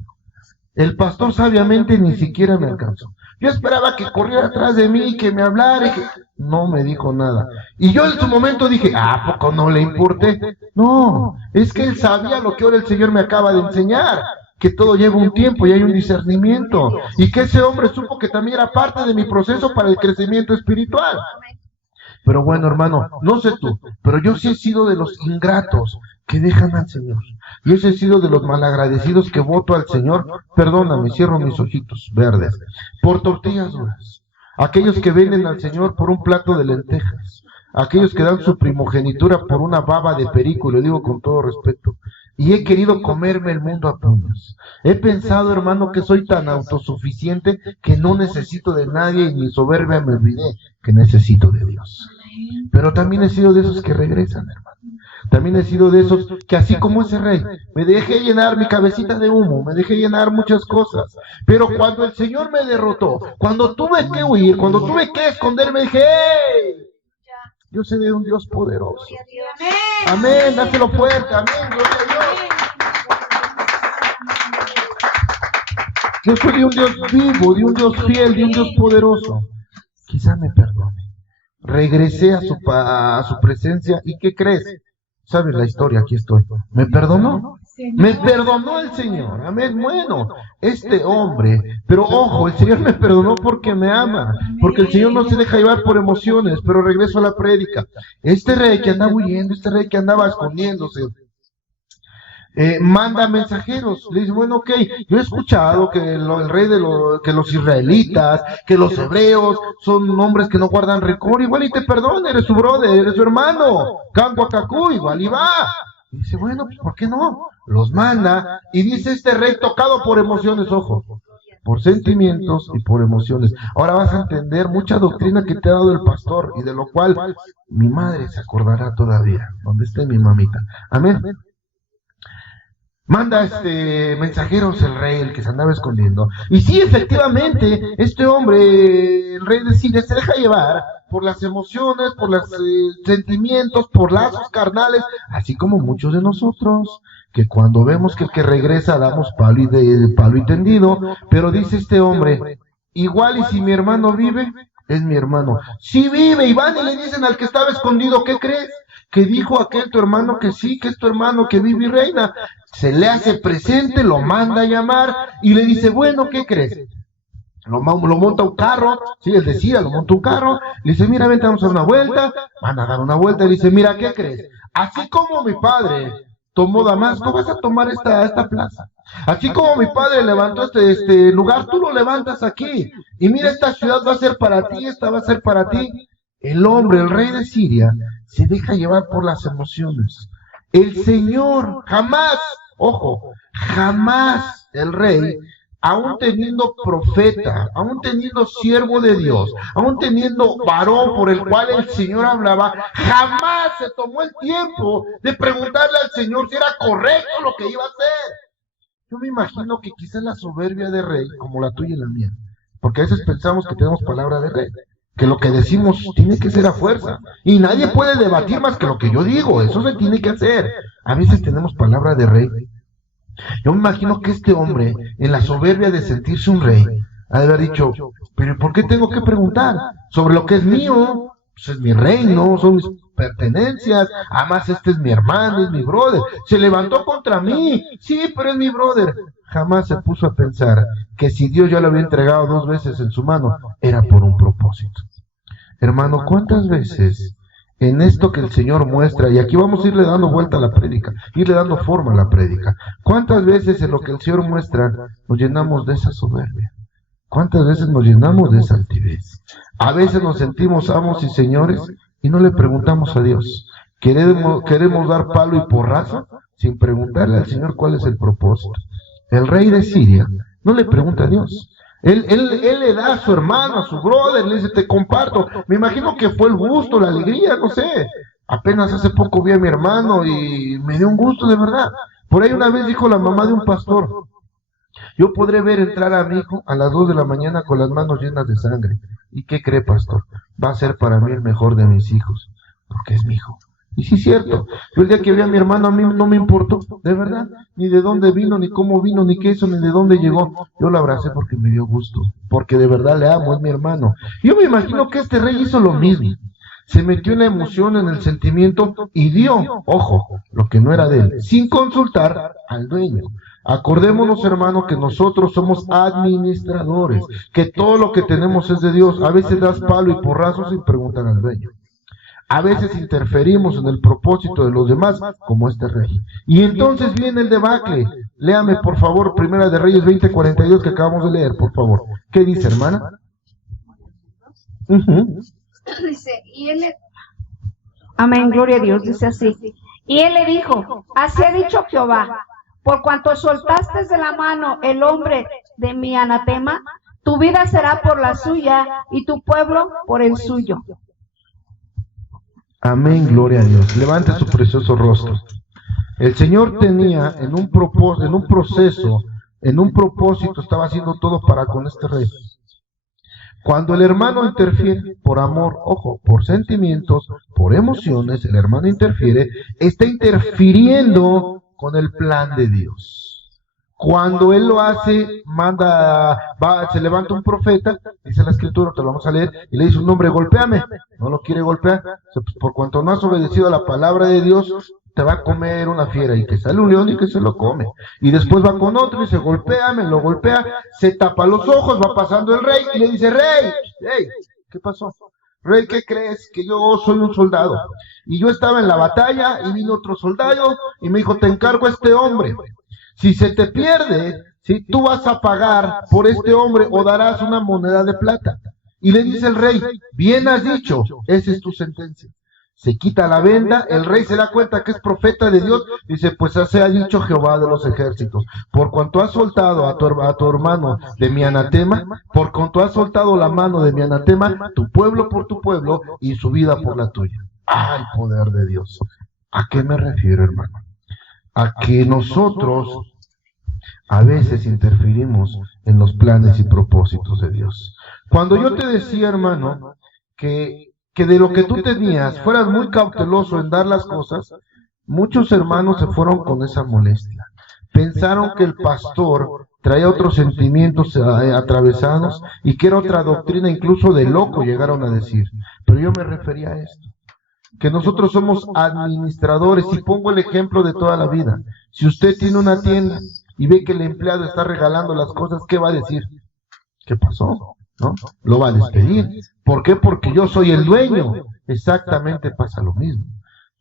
El pastor sabiamente ni siquiera me alcanzó. Yo esperaba que corriera atrás de mí, que me hablara, y que no me dijo nada. Y yo en su momento dije, ¿a poco no le importé? No, es que él sabía lo que ahora el Señor me acaba de enseñar, que todo lleva un tiempo y hay un discernimiento, y que ese hombre supo que también era parte de mi proceso para el crecimiento espiritual. Pero bueno, hermano, no sé tú, pero yo sí he sido de los ingratos que dejan al Señor. Yo sí he sido de los malagradecidos que voto al Señor, perdóname, cierro mis ojitos verdes, por tortillas duras. Aquellos que venden al Señor por un plato de lentejas. Aquellos que dan su primogenitura por una baba de perico, y lo digo con todo respeto. Y he querido comerme el mundo a puños. He pensado, hermano, que soy tan autosuficiente que no necesito de nadie, y mi soberbia me olvidé que necesito de Dios. Pero también he sido de esos que regresan, hermano. También he sido de esos que, así como ese rey, me dejé llenar mi cabecita de humo, me dejé llenar muchas cosas. Pero cuando el Señor me derrotó, cuando tuve que huir, cuando tuve que esconderme, dije, ¡hey! Yo soy de un Dios poderoso. Amén, dáselo fuerte, amén, gloria a Dios. Yo soy de un Dios vivo, de un Dios fiel, de un Dios poderoso. Quizá me perdone. Regresé a su presencia, ¿y qué crees? ¿Sabes la historia? Aquí estoy. ¿Me perdonó? Me perdonó el Señor. Amén. Bueno, este hombre, pero ojo, el Señor me perdonó porque me ama, porque el Señor no se deja llevar por emociones. Pero regreso a la prédica. Este rey que andaba huyendo, este rey que andaba escondiéndose, manda mensajeros. Le dice, bueno, ok, yo he escuchado que el rey que los israelitas, que los hebreos son hombres que no guardan rencor, igual y te perdona, eres su brother, eres su hermano, Canco Acacú, igual y va. Y dice, bueno, pues ¿por qué no? Los manda, y dice este rey tocado por emociones, ojo, por sentimientos y por emociones. Ahora vas a entender mucha doctrina que te ha dado el pastor, y de lo cual mi madre se acordará todavía, donde esté mi mamita. Amén. Manda mensajeros el rey, el que se andaba escondiendo. Y sí, efectivamente, este hombre, el rey de Siria, se deja llevar por las emociones, por los sentimientos, por lazos carnales, así como muchos de nosotros, que cuando vemos que el que regresa damos palo y tendido. Pero dice este hombre, igual y si mi hermano vive, es mi hermano. Si vive, y van y le dicen al que estaba escondido, ¿qué crees? Que dijo aquel tu hermano que sí, que es tu hermano, que vive y reina. Se le hace presente, lo manda a llamar y le dice, bueno, ¿qué crees? Lo monta un carro, sí, él decía, lo monta un carro, le dice, mira, vente, vamos a dar una vuelta, van a dar una vuelta, y le dice, mira, ¿qué crees? Así como mi padre tomó Damasco, vas a tomar esta plaza. Así como mi padre levantó este lugar, tú lo levantas aquí. Y mira, esta ciudad va a ser para ti, esta va a ser para ti. El hombre, el rey de Siria, se deja llevar por las emociones. El Señor jamás, ojo, jamás el rey, aún teniendo profeta, aún teniendo siervo de Dios, aún teniendo varón por el cual el Señor hablaba, jamás se tomó el tiempo de preguntarle al Señor si era correcto lo que iba a hacer. Yo me imagino que quizás la soberbia de rey, como la tuya y la mía, porque a veces pensamos que tenemos palabra de rey, que lo que decimos tiene que ser a fuerza, y nadie puede debatir más que lo que yo digo, eso se tiene que hacer. A veces tenemos palabra de rey. Yo me imagino que este hombre, en la soberbia de sentirse un rey, ha de haber dicho, pero ¿por qué tengo que preguntar sobre lo que es mío? Pues es mi reino, son mis pertenencias, además este es mi hermano, es mi brother, se levantó contra mí, sí, pero es mi brother. Jamás se puso a pensar que si Dios ya lo había entregado 2 veces en su mano, era por un propósito. Hermano, ¿cuántas veces en esto que el Señor muestra, y aquí vamos a irle dando vuelta a la prédica, irle dando forma a la prédica, cuántas veces en lo que el Señor muestra nos llenamos de esa soberbia? ¿Cuántas veces nos llenamos de esa altivez? A veces nos sentimos amos y señores y no le preguntamos a Dios. Queremos dar palo y porrazo sin preguntarle al Señor cuál es el propósito. El rey de Siria no le pregunta a Dios. Él le da a su hermano, a su brother, le dice, te comparto. Me imagino que fue el gusto, la alegría, no sé. Apenas hace poco vi a mi hermano y me dio un gusto de verdad. Por ahí una vez dijo la mamá de un pastor, yo podré ver entrar a mi hijo a las 2 de la mañana con las manos llenas de sangre. ¿Y qué cree, pastor? Va a ser para mí el mejor de mis hijos, porque es mi hijo. Y sí es cierto, yo el día que vi a mi hermano a mí no me importó, de verdad, ni de dónde vino, ni cómo vino, ni qué hizo, ni de dónde llegó. Yo lo abracé porque me dio gusto, porque de verdad le amo, es mi hermano. Yo me imagino que este rey hizo lo mismo, se metió en la emoción, en el sentimiento y dio, ojo, lo que no era de él, sin consultar al dueño. Acordémonos, hermano, que nosotros somos administradores, que todo lo que tenemos es de Dios. A veces das palo y porrazo sin preguntar al dueño. A veces interferimos en el propósito de los demás, como este rey. Y entonces viene el debacle. Léame, por favor, Primera de Reyes 20:42 que acabamos de leer, por favor. ¿Qué dice, hermana? Dice, amén, gloria a Dios, dice así. Y él le dijo, así ha dicho Jehová, por cuanto soltaste de la mano el hombre de mi anatema, tu vida será por la suya y tu pueblo por el suyo. Amén, gloria a Dios. Levante su precioso rostro. El Señor tenía en un proceso, en un propósito, estaba haciendo todo para con este rey. Cuando el hermano interfiere por amor, ojo, por sentimientos, por emociones, el hermano interfiere, está interfiriendo con el plan de Dios. Cuando él lo hace, se levanta un profeta, dice la escritura, te lo vamos a leer, y le dice un hombre, golpéame. No lo quiere golpear, por cuanto no has obedecido a la palabra de Dios, te va a comer una fiera, y que sale un león y que se lo come. Y después va con otro y dice, golpéame, lo golpea, se tapa los ojos, va pasando el rey y le dice, rey, ¿qué pasó? Rey, ¿qué crees? Que yo soy un soldado. Y yo estaba en la batalla y vino otro soldado y me dijo, te encargo a este hombre. Si se te pierde, ¿sí?, tú vas a pagar por este hombre o darás una moneda de plata. Y le dice el rey, bien has dicho, esa es tu sentencia. Se quita la venda, el rey se da cuenta que es profeta de Dios, dice, pues así ha dicho Jehová de los ejércitos, por cuanto has soltado a tu hermano de mi anatema, por cuanto has soltado la mano de mi anatema, tu pueblo por tu pueblo y su vida por la tuya. ¡Ay, poder de Dios! ¿A qué me refiero, hermano? A que nosotros a veces interferimos en los planes y propósitos de Dios. Cuando yo te decía, hermano, que de lo que tú tenías fueras muy cauteloso en dar las cosas, muchos hermanos se fueron con esa molestia. Pensaron que el pastor traía otros sentimientos atravesados y que era otra doctrina, incluso de loco llegaron a decir. Pero yo me refería a esto, que nosotros somos administradores, y pongo el ejemplo de toda la vida. Si usted tiene una tienda y ve que el empleado está regalando las cosas, ¿qué va a decir? ¿Qué pasó? ¿No? Lo va a despedir. ¿Por qué? Porque yo soy el dueño. Exactamente pasa lo mismo.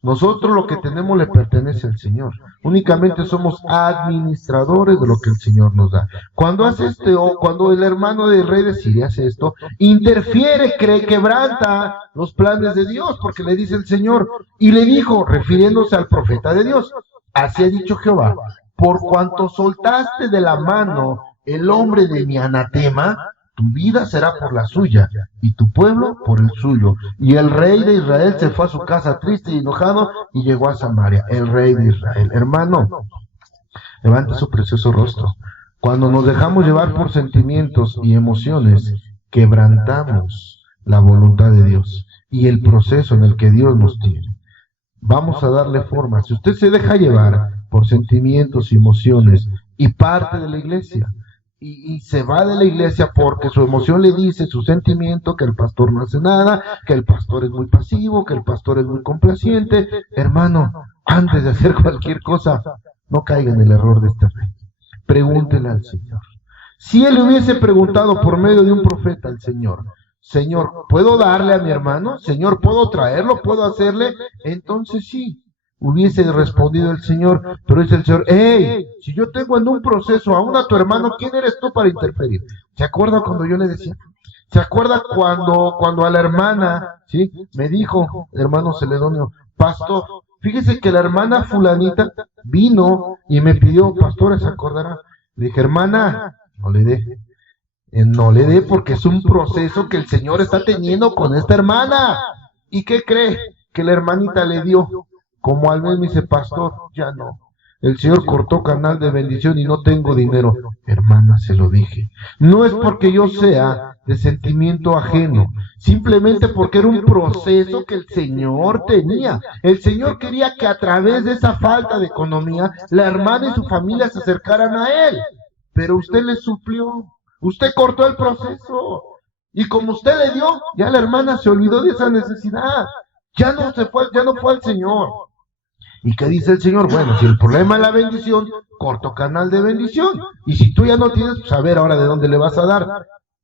Nosotros lo que tenemos le pertenece al Señor. Únicamente somos administradores de lo que el Señor nos da. Cuando hace cuando el hermano del rey de Siria hace esto, interfiere, quebranta los planes de Dios, porque le dice el Señor, y le dijo, refiriéndose al profeta de Dios, así ha dicho Jehová, por cuanto soltaste de la mano el hombre de mi anatema, tu vida será por la suya, y tu pueblo por el suyo. Y el rey de Israel se fue a su casa triste y enojado, y llegó a Samaria, el rey de Israel. Hermano, levante su precioso rostro. Cuando nos dejamos llevar por sentimientos y emociones, quebrantamos la voluntad de Dios y el proceso en el que Dios nos tiene. Vamos a darle forma. Si usted se deja llevar por sentimientos y emociones y parte de la iglesia, y se va de la iglesia porque su emoción le dice, su sentimiento, que el pastor no hace nada, que el pastor es muy pasivo, que el pastor es muy complaciente, hermano, antes de hacer cualquier cosa, no caiga en el error de este rey. Pregúntele al Señor. Si él le hubiese preguntado por medio de un profeta al Señor, Señor, ¿puedo darle a mi hermano? Señor, ¿puedo traerlo? ¿Puedo hacerle? Entonces sí, hubiese respondido el Señor, pero dice el Señor, hey, si yo tengo en un proceso aún a tu hermano, ¿quién eres tú para interferir? ¿Se acuerda cuando yo le decía? ¿Se acuerda cuando a la hermana, sí, me dijo, hermano Celedonio, pastor, fíjese que la hermana fulanita vino y me pidió, pastor, ¿se acordará? Le dije, hermana, no le dé porque es un proceso que el Señor está teniendo con esta hermana. ¿Y qué cree? Que la hermanita le dio. Como al mes me dice, pastor, ya no. El Señor cortó canal de bendición y no tengo dinero. Hermana, se lo dije. No es porque yo sea de sentimiento ajeno, simplemente porque era un proceso que el Señor tenía. El Señor quería que a través de esa falta de economía, la hermana y su familia se acercaran a Él. Pero usted le suplió. Usted cortó el proceso. Y como usted le dio, ya la hermana se olvidó de esa necesidad. Ya no fue al Señor. ¿Y qué dice el Señor? Bueno, si el problema es la bendición, corto canal de bendición. Y si tú ya no tienes, pues a ver ahora de dónde le vas a dar.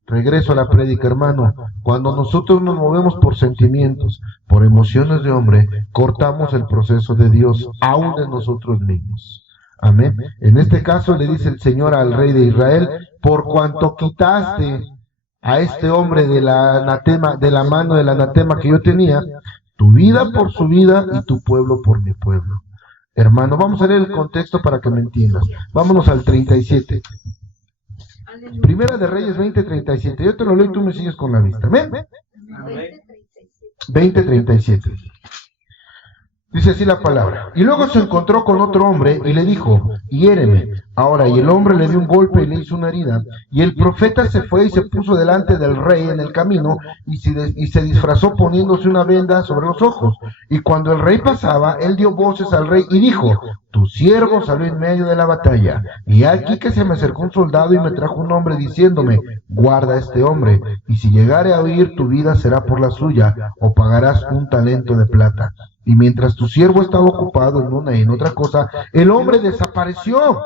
Regreso a la prédica, hermano. Cuando nosotros nos movemos por sentimientos, por emociones de hombre, cortamos el proceso de Dios, aún de nosotros mismos. Amén. En este caso le dice el Señor al rey de Israel: por cuanto quitaste a este hombre de la anatema, de la mano del anatema que yo tenía, tu vida por su vida y tu pueblo por mi pueblo. Hermano, vamos a leer el contexto para que me entiendas. Vámonos al 37. Primera de Reyes 20:37. Yo te lo leo y tú me sigues con la vista. ¿Ven? 20:37. Dice así la palabra: y luego se encontró con otro hombre y le dijo: hiéreme. Ahora, y el hombre le dio un golpe y le hizo una herida, y el profeta se fue y se puso delante del rey en el camino, y se disfrazó poniéndose una venda sobre los ojos. Y cuando el rey pasaba, él dio voces al rey y dijo: tu siervo salió en medio de la batalla, y aquí que se me acercó un soldado y me trajo un hombre diciéndome: guarda a este hombre, y si llegare a oír, tu vida será por la suya, o pagarás un talento de plata. Y mientras tu siervo estaba ocupado en una y en otra cosa, el hombre desapareció.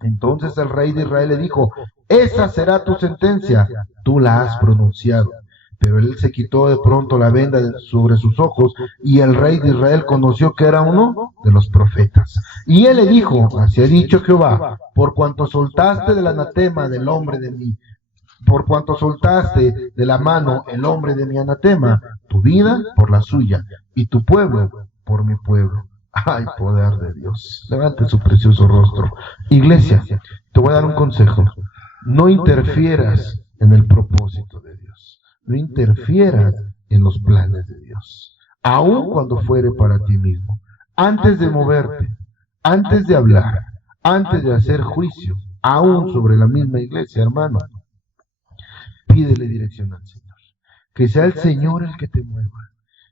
Entonces el rey de Israel le dijo: esa será tu sentencia, tú la has pronunciado. Pero él se quitó de pronto la venda sobre sus ojos, y el rey de Israel conoció que era uno de los profetas. Y él le dijo: así ha dicho Jehová, por cuanto soltaste del anatema del hombre de mí, por cuanto soltaste de la mano el hombre de mi anatema, tu vida por la suya, y tu pueblo por mi pueblo. ¡Ay, poder de Dios! Levante su precioso rostro. Iglesia, te voy a dar un consejo. No interfieras en el propósito de Dios. No interfieras en los planes de Dios, aun cuando fuere para ti mismo. Antes de moverte, antes de hablar, antes de hacer juicio, aún sobre la misma iglesia, hermano, pídele dirección al Señor. Que sea el Señor el que te mueva.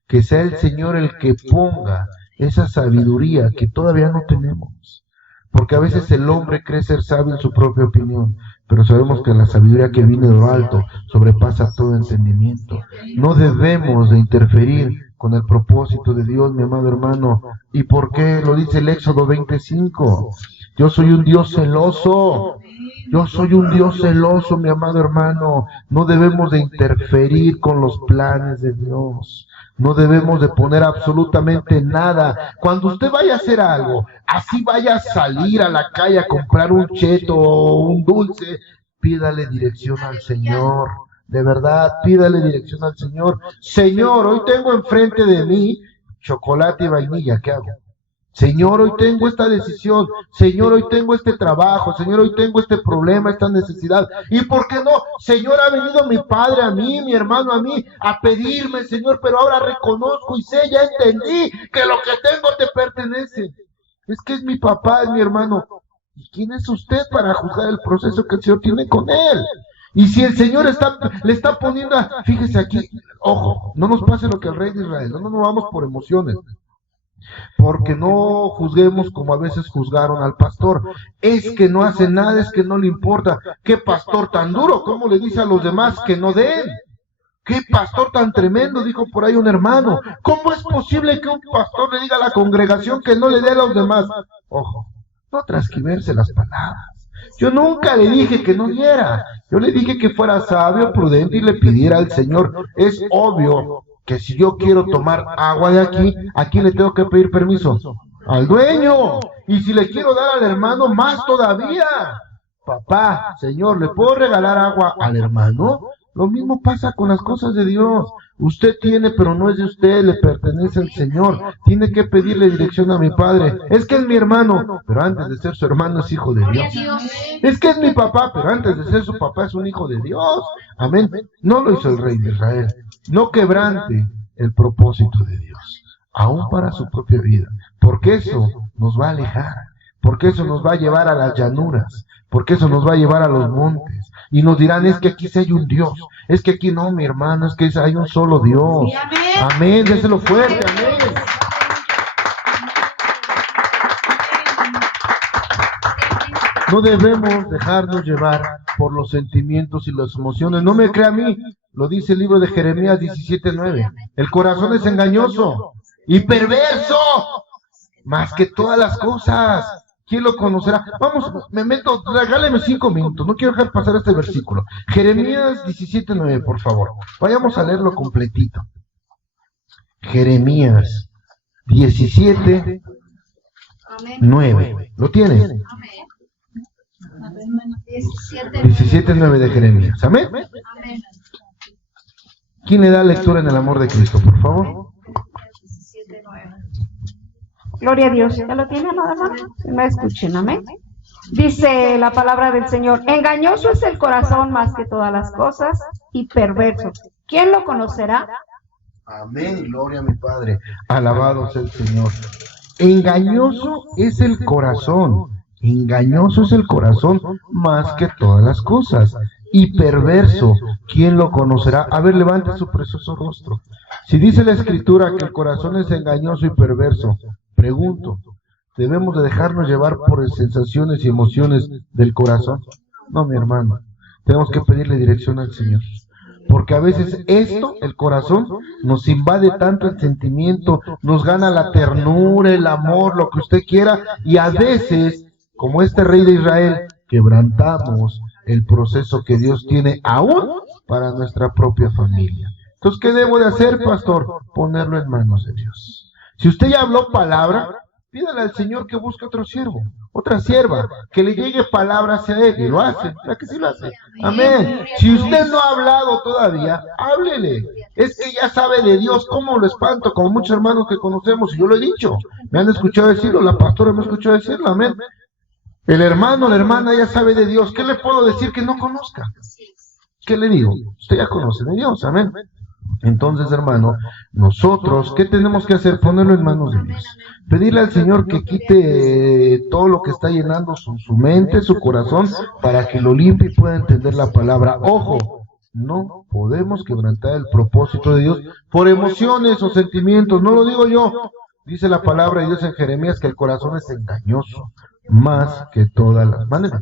Que sea el Señor el que ponga esa sabiduría que todavía no tenemos. Porque a veces el hombre cree ser sabio en su propia opinión, pero sabemos que la sabiduría que viene de lo alto sobrepasa todo entendimiento. No debemos de interferir con el propósito de Dios, mi amado hermano. ¿Y por qué? Lo dice el Éxodo 25. Yo soy un Dios celoso. Yo soy un Dios celoso, mi amado hermano. No debemos de interferir con los planes de Dios. No debemos de poner absolutamente nada. Cuando usted vaya a hacer algo, así vaya a salir a la calle a comprar un cheto o un dulce, pídale dirección al Señor. De verdad, pídale dirección al Señor. Señor, hoy tengo enfrente de mí chocolate y vainilla, ¿qué hago? Señor, hoy tengo esta decisión. Señor, hoy tengo este trabajo. Señor, hoy tengo este problema, esta necesidad. ¿Y por qué no? Señor, ha venido mi padre a mí, mi hermano a mí, a pedirme, Señor, pero ahora reconozco y sé, ya entendí que lo que tengo te pertenece. Es que es mi papá, es mi hermano. ¿Y quién es usted para juzgar el proceso que el Señor tiene con él? Y si el Señor le está poniendo, fíjese aquí, ojo, no nos pase lo que al rey de Israel, no nos vamos por emociones. Porque no juzguemos como a veces juzgaron al pastor. Es que no hace nada, es que no le importa. ¿Qué pastor tan duro? ¿Cómo le dice a los demás que no den? ¿Qué pastor tan tremendo? Dijo por ahí un hermano. ¿Cómo es posible que un pastor le diga a la congregación que no le dé a los demás? Ojo, no transquiverse las palabras. Yo nunca le dije que no diera. Yo le dije que fuera sabio, prudente y le pidiera al Señor. Es obvio que si yo quiero tomar agua de aquí, ¿a quién le tengo que pedir permiso? Al dueño. Y si le quiero dar al hermano, más todavía. Papá, Señor, ¿le puedo regalar agua al hermano? Lo mismo pasa con las cosas de Dios. Usted tiene, pero no es de usted, le pertenece al Señor. Tiene que pedirle dirección a mi padre. Es que es mi hermano, pero antes de ser su hermano es hijo de Dios. Es que es mi papá, pero antes de ser su papá es un hijo de Dios. Amén. No lo hizo el rey de Israel. No quebrante el propósito de Dios, aún para su propia vida, porque eso nos va a alejar, porque eso nos va a llevar a las llanuras, porque eso nos va a llevar a los montes, y nos dirán, es que aquí sí hay un Dios, es que aquí no, mi hermano, es que hay un solo Dios. Amén, déselo fuerte, amén. No debemos dejarnos llevar por los sentimientos y las emociones. No me crea a mí, lo dice el libro de Jeremías 17:9. El corazón es engañoso y perverso, más que todas las cosas. ¿quién lo conocerá? Vamos, me meto, regáleme 5 minutos, no quiero dejar pasar este versículo. Jeremías 17:9, por favor. Vayamos a leerlo completito. Jeremías 17:9. ¿Lo tienes? 17:9 de Jeremías. ¿Amén? ¿Quién le da lectura en el amor de Cristo, por favor? Gloria a Dios. ¿Ya lo tiene, amada hermana? Si me escuchen, amén. Dice la palabra del Señor: engañoso es el corazón más que todas las cosas y perverso. ¿Quién lo conocerá? Amén, gloria a mi Padre. Alabado sea el Señor. Engañoso es el corazón. Engañoso es el corazón más que todas las cosas. Y perverso, ¿quién lo conocerá? A ver, levante su precioso rostro. Si dice la Escritura que el corazón es engañoso y perverso, pregunto, ¿debemos de dejarnos llevar por sensaciones y emociones del corazón? No, mi hermano. Tenemos que pedirle dirección al Señor. Porque a veces esto, el corazón, nos invade tanto el sentimiento, nos gana la ternura, el amor, lo que usted quiera, y a veces, como este rey de Israel, quebrantamos el proceso que Dios tiene aún para nuestra propia familia. Entonces, ¿qué debo de hacer, pastor? Ponerlo en manos de Dios. Si usted ya habló palabra, pídale al Señor que busque otro siervo, otra sierva, que le llegue palabra hacia él, y lo hace, ¿verdad que sí lo hace? Amén. Si usted no ha hablado todavía, háblele. Es que ya sabe de Dios. ¿Cómo lo espanto? Como muchos hermanos que conocemos, y yo lo he dicho, me han escuchado decirlo, la pastora me escuchó decirlo, amén. El hermano, la hermana ya sabe de Dios. ¿Qué le puedo decir que no conozca? ¿Qué le digo? Usted ya conoce de Dios, amén. Entonces, hermano, nosotros, ¿qué tenemos que hacer? Ponerlo en manos de Dios. Pedirle al Señor que quite todo lo que está llenando su mente, su corazón, para que lo limpie y pueda entender la palabra. Ojo, no podemos quebrantar el propósito de Dios por emociones o sentimientos. No lo digo yo. Dice la palabra de Dios en Jeremías que el corazón es engañoso, más que todas las maneras.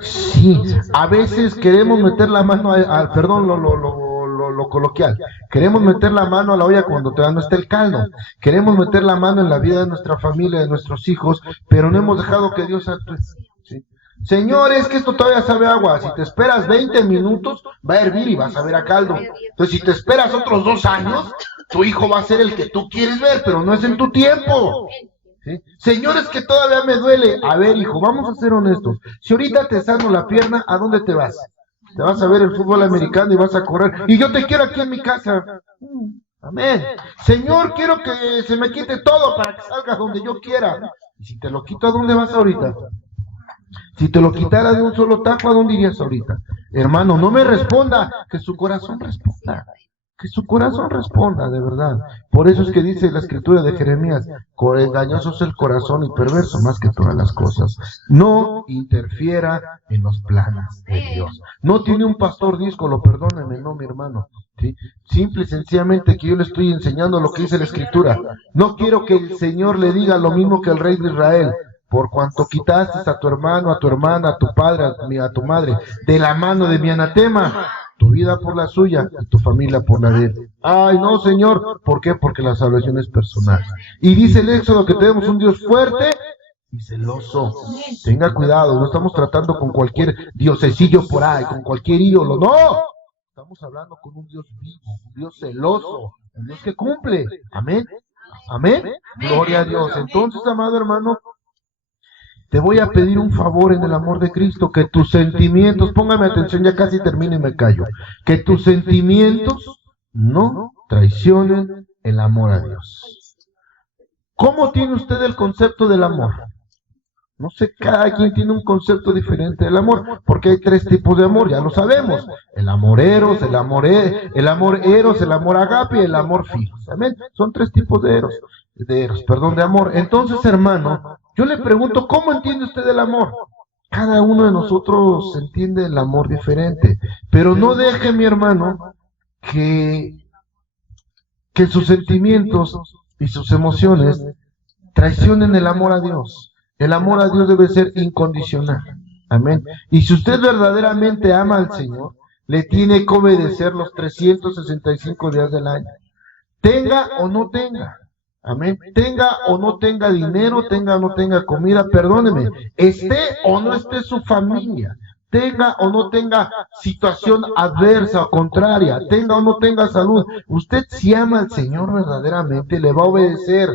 Sí, a veces queremos meter la mano perdón, lo coloquial, queremos meter la mano a la olla cuando todavía no está el caldo, queremos meter la mano en la vida de nuestra familia, de nuestros hijos, pero no hemos dejado que Dios actúe. ¿Sí? Señor, es que esto todavía sabe a agua. Si te esperas 20 minutos, va a hervir y vas a ver a caldo. Entonces, si te esperas otros 2 años, tu hijo va a ser el que tú quieres ver, pero no es en tu tiempo. ¿Sí? Señor, es que todavía me duele. A ver, hijo, vamos a ser honestos. Si ahorita te sano la pierna, ¿a dónde te vas? Te vas a ver el fútbol americano y vas a correr. Y yo te quiero aquí en mi casa. Amén. Señor, quiero que se me quite todo para que salgas donde yo quiera. Y si te lo quito, ¿a dónde vas ahorita? Si te lo quitara de un solo tajo, ¿a dónde irías ahorita? Hermano, no me responda, que su corazón responda. Que su corazón responda, de verdad. Por eso es que dice la escritura de Jeremías, engañoso es el corazón y perverso más que todas las cosas. No interfiera en los planes de Dios. No tiene un pastor díscolo, perdóneme, no, mi hermano. ¿Sí? Simple y sencillamente que yo le estoy enseñando lo que dice la escritura. No quiero que el Señor le diga lo mismo que el rey de Israel. Por cuanto quitaste a tu hermano, a tu hermana, a tu padre, a tu madre, de la mano de mi anatema, tu vida por la suya y tu familia por la de él. Ay, no, Señor. ¿Por qué? Porque la salvación es personal. Y dice el Éxodo que tenemos un Dios fuerte y celoso. Tenga cuidado, no estamos tratando con cualquier diosecillo por ahí, con cualquier ídolo, no. Estamos hablando con un Dios vivo, un Dios celoso, un Dios que cumple. Amén. Amén. Gloria a Dios. Entonces, amado hermano, te voy a pedir un favor en el amor de Cristo, que tus sentimientos, póngame atención, ya casi termino y me callo, que tus sentimientos no traicionen el amor a Dios. ¿Cómo tiene usted el concepto del amor? No sé, cada quien tiene un concepto diferente del amor, porque hay 3 tipos de amor, ya lo sabemos: el amor eros, el amor eros, el amor agape y el amor filos. Amén. Son 3 tipos de amor. Entonces, hermano, yo le pregunto, ¿cómo entiende usted el amor? Cada uno de nosotros entiende el amor diferente, pero no deje, mi hermano, que sus sentimientos y sus emociones traicionen el amor a Dios. El amor a Dios debe ser incondicional. Amén. Y si usted verdaderamente ama al Señor, le tiene que obedecer los 365 días del año. Tenga o no tenga. Amén. Tenga o no tenga dinero, tenga o no tenga comida, perdóneme, esté o no esté su familia, tenga o no tenga situación adversa o contraria, tenga o no tenga salud, usted si ama al Señor verdaderamente le va a obedecer,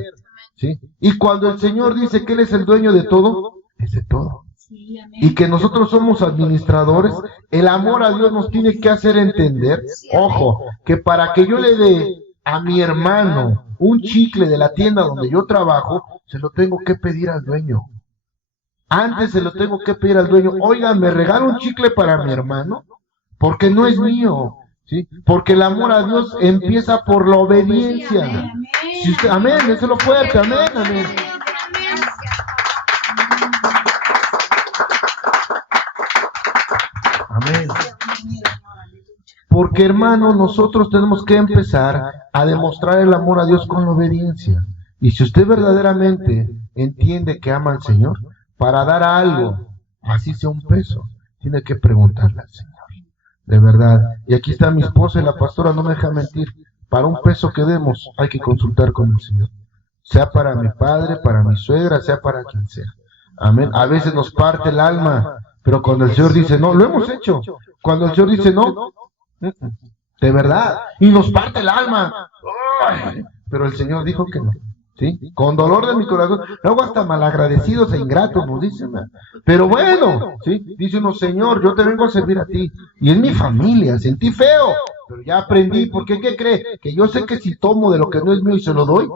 ¿sí? Y cuando el Señor dice que Él es el dueño de todo, es de todo. Y que nosotros somos administradores, el amor a Dios nos tiene que hacer entender, ojo, que para que yo le dé a mi hermano un chicle de la tienda donde yo trabajo, se lo tengo que pedir al dueño. Antes se lo tengo que pedir al dueño. Oiga, ¿me regala un chicle para mi hermano? Porque no es mío, ¿sí? Porque el amor a Dios empieza por la obediencia. Si usted, amén, déselo fuerte, amén, amén. Amén. Porque, hermano, nosotros tenemos que empezar a demostrar el amor a Dios con la obediencia. Y si usted verdaderamente entiende que ama al Señor, para dar algo, así sea un peso, tiene que preguntarle al Señor. De verdad. Y aquí está mi esposa y la pastora, no me deja mentir. Para un peso que demos, hay que consultar con el Señor. Sea para mi padre, para mi suegra, sea para quien sea. Amén. A veces nos parte el alma, pero cuando el Señor dice no, lo hemos hecho. Cuando el Señor dice no, de verdad, y nos parte el alma. ¡Ay! Pero el Señor dijo que no, ¿sí? Con dolor de mi corazón, luego hasta malagradecidos e ingratos nos dicen, pero bueno, ¿sí? Dice uno, Señor, yo te vengo a servir a ti, y es mi familia, sentí feo, pero ya aprendí, porque ¿qué cree? Que yo sé que si tomo de lo que no es mío y se lo doy,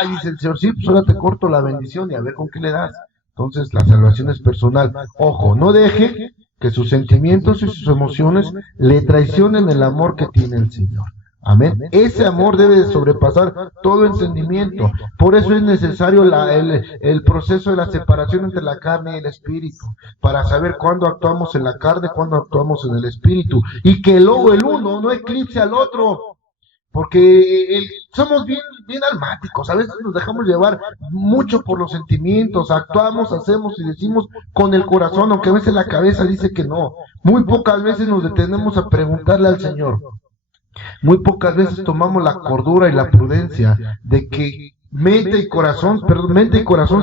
ay, dice el Señor, sí, pues ahora te corto la bendición y a ver con qué le das. Entonces la salvación es personal. Ojo, no deje que sus sentimientos y sus emociones le traicionen el amor que tiene el Señor. Amén. Ese amor debe de sobrepasar todo entendimiento. Por eso es necesario el proceso de la separación entre la carne y el espíritu, para saber cuándo actuamos en la carne, cuándo actuamos en el espíritu, y que luego el uno no eclipse al otro. Porque somos bien almáticos, a veces nos dejamos llevar mucho por los sentimientos, actuamos, hacemos y decimos con el corazón, aunque a veces la cabeza dice que no. Muy pocas veces nos detenemos a preguntarle al Señor. Muy pocas veces tomamos la cordura y la prudencia de que mente y corazón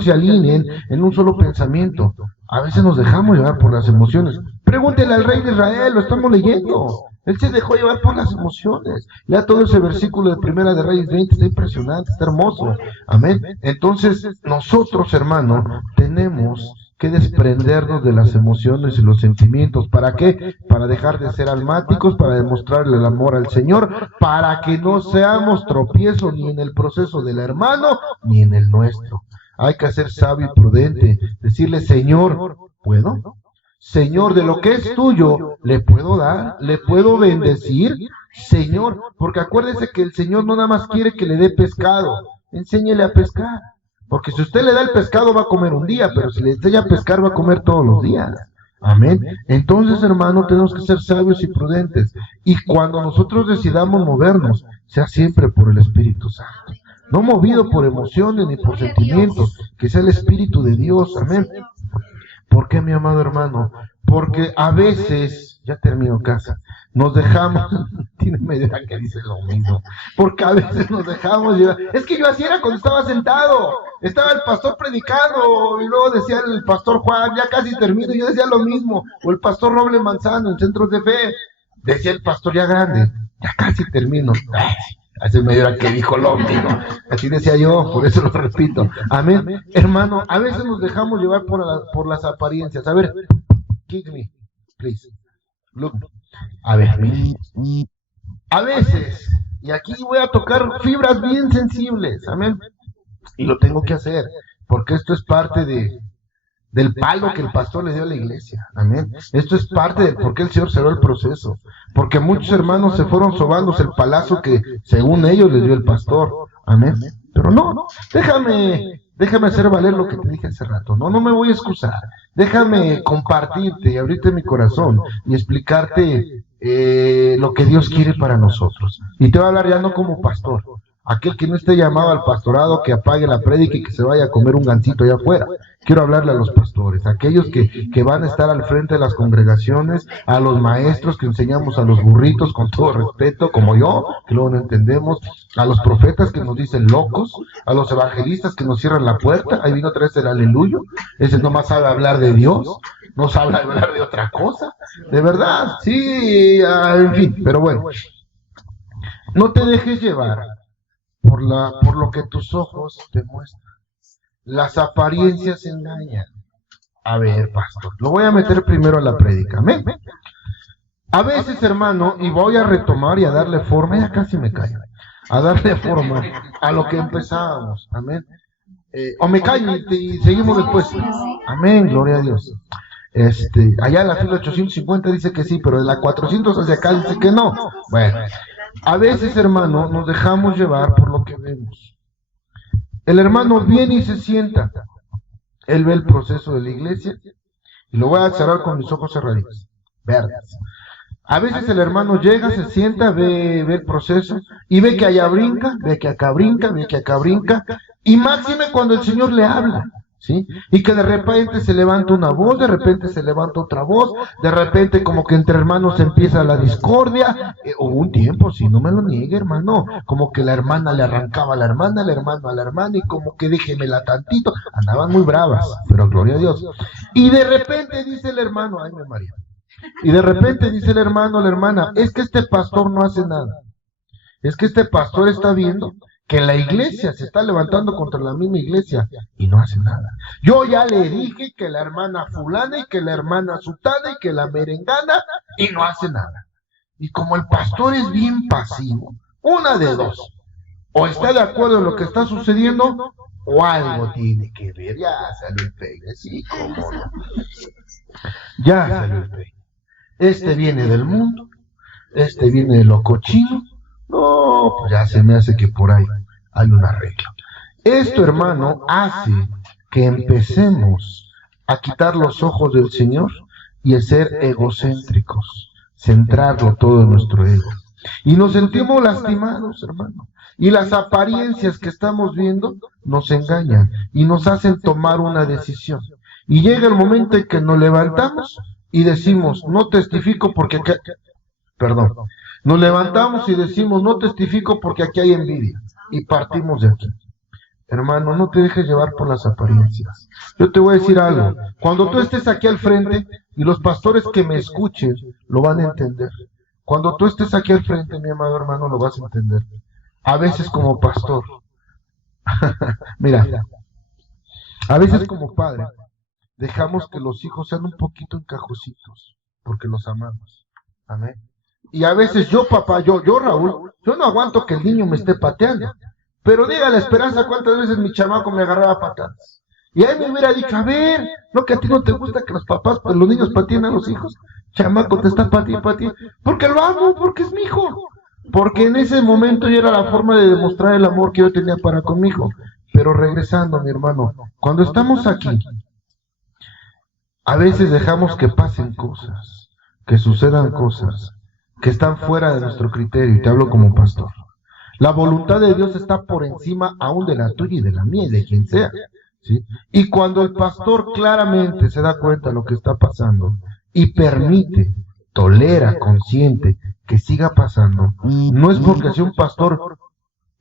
se alineen en un solo pensamiento. A veces nos dejamos llevar por las emociones. Pregúntele al rey de Israel, lo estamos leyendo. Él se dejó llevar por las emociones. Lea todo ese versículo de Primera de Reyes 20, está impresionante, está hermoso. Amén. Entonces, nosotros, hermano, tenemos que desprendernos de las emociones y los sentimientos. ¿Para qué? Para dejar de ser almáticos, para demostrarle el amor al Señor, para que no seamos tropiezo ni en el proceso del hermano, ni en el nuestro. Hay que ser sabio y prudente, decirle, Señor, ¿puedo? Señor, de lo que es tuyo, ¿le puedo dar? ¿Le puedo bendecir? Señor, porque acuérdese que el Señor no nada más quiere que le dé pescado, enséñele a pescar. Porque si usted le da el pescado va a comer un día, pero si le enseña a pescar va a comer todos los días. Amén. Entonces, hermano, tenemos que ser sabios y prudentes. Y cuando nosotros decidamos movernos, sea siempre por el Espíritu Santo. No movido por emociones ni por sentimientos, que sea el Espíritu de Dios. Amén. ¿Por qué, mi amado hermano? Porque a veces, ya termino casa, nos dejamos, tiene media hora que dice lo mismo, porque a veces nos dejamos llevar. Es que yo así era cuando estaba sentado, estaba el pastor predicando, y luego decía el pastor Juan, ya casi termino, y yo decía lo mismo, o el pastor Roble Manzano en Centros de Fe, decía el pastor ya grande, ya casi termino. Hace media hora que dijo lo mismo, así decía yo, por eso lo repito. Amén. Hermano, a veces nos dejamos llevar por las apariencias. A ver, kick me, please. Look. A ver, a veces, y aquí voy a tocar fibras bien sensibles, amén. Y lo tengo que hacer, porque esto es parte del palo que el pastor le dio a la iglesia, amén. Esto es parte de por qué el Señor cerró el proceso, porque muchos hermanos se fueron sobándose el palazo que según ellos les dio el pastor, amén. Pero no, déjame hacer valer lo que te dije hace rato, no me voy a excusar, déjame compartirte y abrirte mi corazón y explicarte lo que Dios quiere para nosotros. Y te voy a hablar ya no como pastor, Aquel que no esté llamado al pastorado, que apague la prédica y que se vaya a comer un gansito allá afuera. Quiero hablarle a los pastores, aquellos que van a estar al frente de las congregaciones, a los maestros que enseñamos a los burritos con todo respeto, como yo, que luego no entendemos, a los profetas que nos dicen locos, a los evangelistas que nos cierran la puerta. Ahí vino otra vez el aleluyo, ese nomás sabe hablar de Dios, no sabe hablar de otra cosa, de verdad, sí, en fin, pero bueno, no te dejes llevar por lo que tus ojos te muestran. Las apariencias engañan. A ver, pastor, lo voy a meter primero a la prédica, amén. A veces, hermano, y voy a retomar y a darle forma, ya casi me callo, a darle forma a lo que empezábamos, amén. O me callo y seguimos después. Amén, gloria a Dios. Allá en la fila 850 dice que sí, pero de la 400 hacia acá dice que no. Bueno, a veces, hermano, nos dejamos llevar por lo que vemos. El hermano viene y se sienta. Él ve el proceso de la iglesia y lo voy a cerrar con mis ojos cerraditos, verdes. A veces el hermano llega, se sienta, ve el proceso y ve que allá brinca, ve que acá brinca, ve que acá brinca, y máxime cuando el Señor le habla, ¿sí? Y que de repente se levanta una voz, de repente se levanta otra voz, de repente como que entre hermanos empieza la discordia. Hubo un tiempo, si no me lo niegue, hermano, como que la hermana le arrancaba a la hermana, el hermano a la hermana, y como que déjemela tantito, andaban muy bravas, pero gloria a Dios. Y de repente dice el hermano, ay mi María, y de repente dice el hermano a la hermana, es que este pastor no hace nada, es que este pastor está viendo que la iglesia se está levantando contra la misma iglesia y no hace nada. Yo ya le dije que la hermana fulana y que la hermana sutana y que la merengana, y no hace nada. Y como el pastor es bien pasivo, una de dos, o está de acuerdo en lo que está sucediendo, o algo tiene que ver. Ya salió el peine, sí, cómo no. Ya salió el peine. Este viene del mundo, este viene de lo cochino. No, pues ya se me hace que por ahí hay un arreglo. Esto, hermano, hace que empecemos a quitar los ojos del Señor y a ser egocéntricos, centrarlo todo en nuestro ego. Y nos sentimos lastimados, hermano. Y las apariencias que estamos viendo nos engañan y nos hacen tomar una decisión. Y llega el momento en que nos levantamos y decimos, no testifico porque... Nos levantamos y decimos, no testifico porque aquí hay envidia, y partimos de aquí. Hermano, no te dejes llevar por las apariencias. Yo te voy a decir algo, cuando tú estés aquí al frente, y los pastores que me escuchen lo van a entender, cuando tú estés aquí al frente, mi amado hermano, lo vas a entender. A veces como pastor, mira, a veces como padre, dejamos que los hijos sean un poquito encajositos, porque los amamos. Amén. Y a veces yo, papá, yo Raúl, yo no aguanto que el niño me esté pateando. Pero diga la Esperanza cuántas veces mi chamaco me agarraba patadas. Y ahí me hubiera dicho, a ver, ¿no que a ti no te gusta que los papás, pues los niños pateen a los hijos? Chamaco, te está pateando. Porque lo amo, porque es mi hijo. Porque en ese momento ya era la forma de demostrar el amor que yo tenía para con mi hijo. Pero regresando, mi hermano, cuando estamos aquí, a veces dejamos que pasen cosas, que sucedan cosas que están fuera de nuestro criterio, y te hablo como pastor. La voluntad de Dios está por encima aún de la tuya y de la mía y de quien sea, ¿sí? Y cuando el pastor claramente se da cuenta de lo que está pasando y permite, tolera, consciente que siga pasando, no es porque sea un pastor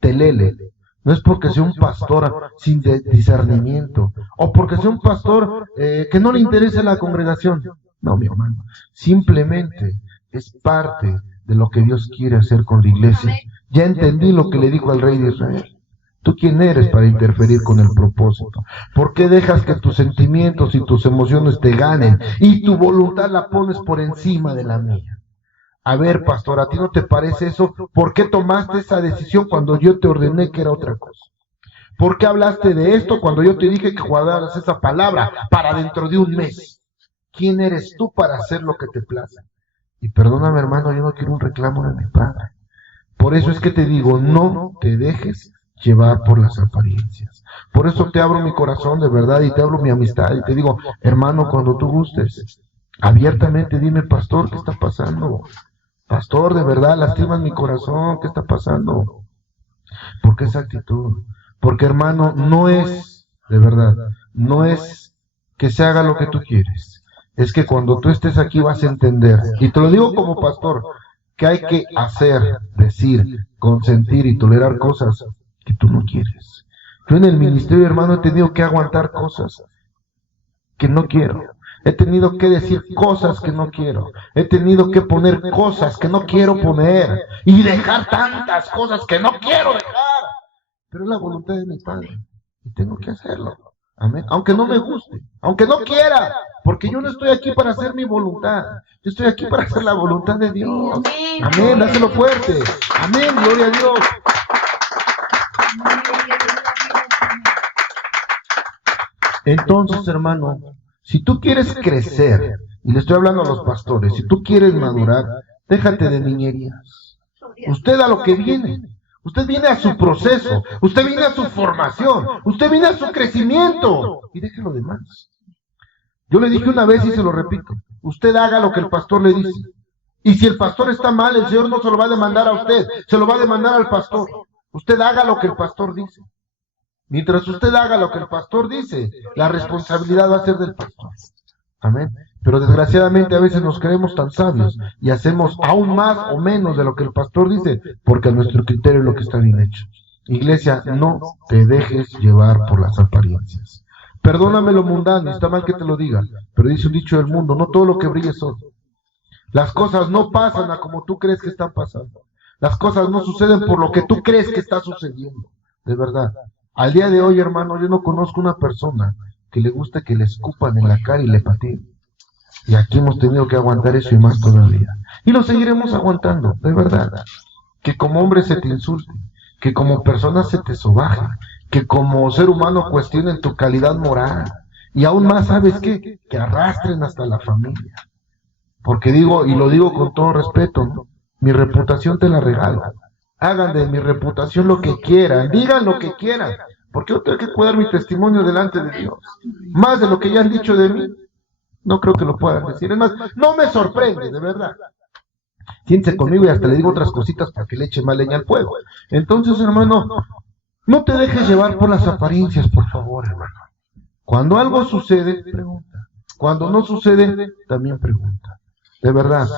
telele, no es porque sea un pastor sin discernimiento, o porque sea un pastor que no le interesa la congregación. No, mi hermano, simplemente es parte de lo que Dios quiere hacer con la iglesia. Ya entendí lo que le dijo al rey de Israel. ¿Tú quién eres para interferir con el propósito? ¿Por qué dejas que tus sentimientos y tus emociones te ganen y tu voluntad la pones por encima de la mía? A ver, pastor, ¿a ti no te parece eso? ¿Por qué tomaste esa decisión cuando yo te ordené que era otra cosa? ¿Por qué hablaste de esto cuando yo te dije que guardaras esa palabra para dentro de un mes? ¿Quién eres tú para hacer lo que te place? Y perdóname, hermano, yo no quiero un reclamo de mi padre. Por eso es que te digo, no te dejes llevar por las apariencias. Por eso te abro mi corazón de verdad y te abro mi amistad y te digo, hermano, cuando tú gustes, abiertamente dime, pastor, ¿qué está pasando? Pastor, de verdad, lastimas mi corazón, ¿qué está pasando? Porque esa actitud, porque hermano, no es, de verdad, no es que se haga lo que tú quieres. Es que cuando tú estés aquí vas a entender, y te lo digo como pastor, que hay que hacer, decir, consentir y tolerar cosas que tú no quieres. Yo en el ministerio, hermano, he tenido que aguantar cosas que no quiero. He tenido que decir cosas que no quiero. He tenido que poner cosas que no quiero poner. Y dejar tantas cosas que no quiero dejar. Pero es la voluntad de mi Padre. Y tengo que hacerlo. Amén. Aunque no me guste. Aunque no quiera. Porque yo no estoy aquí para hacer mi voluntad. Yo estoy aquí para hacer la voluntad de Dios. Amén. Dáselo fuerte. Amén. Gloria a Dios. Entonces, hermano, si tú quieres crecer, y le estoy hablando a los pastores, si tú quieres madurar, déjate de niñerías. Usted a lo que viene, usted viene a su proceso, usted viene a su formación, usted viene a su crecimiento, y deje lo demás. Yo le dije una vez y se lo repito, usted haga lo que el pastor le dice. Y si el pastor está mal, el Señor no se lo va a demandar a usted, se lo va a demandar al pastor. Usted haga lo que el pastor dice. Mientras usted haga lo que el pastor dice, la responsabilidad va a ser del pastor. Amén. Pero desgraciadamente a veces nos creemos tan sabios y hacemos aún más o menos de lo que el pastor dice, porque a nuestro criterio es lo que está bien hecho. Iglesia, no te dejes llevar por las apariencias. Perdóname lo mundano, está mal que te lo diga, pero dice un dicho del mundo, no todo lo que brille es oro. Las cosas no pasan a como tú crees que están pasando. Las cosas no suceden por lo que tú crees que está sucediendo. De verdad. Al día de hoy, hermano, yo no conozco una persona que le guste que le escupan en la cara y le pateen. Y aquí hemos tenido que aguantar eso y más todavía. Y lo seguiremos aguantando, de verdad. Que como hombre se te insulte, que como persona se te sobaje, que como ser humano cuestionen tu calidad moral. Y aún más, ¿sabes qué? Que arrastren hasta la familia. Porque digo, y lo digo con todo respeto, ¿no? Mi reputación te la regalo. Hagan de mi reputación lo que quieran, digan lo que quieran, porque yo tengo que cuidar mi testimonio delante de Dios. Más de lo que ya han dicho de mí, no creo que lo puedan decir. Es más, no me sorprende, de verdad. Siéntese conmigo y hasta le digo otras cositas para que le eche más leña al fuego. Entonces, hermano, no te dejes llevar por las apariencias, por favor, hermano. Cuando algo sucede, pregunta. Cuando no sucede, también pregunta. De verdad.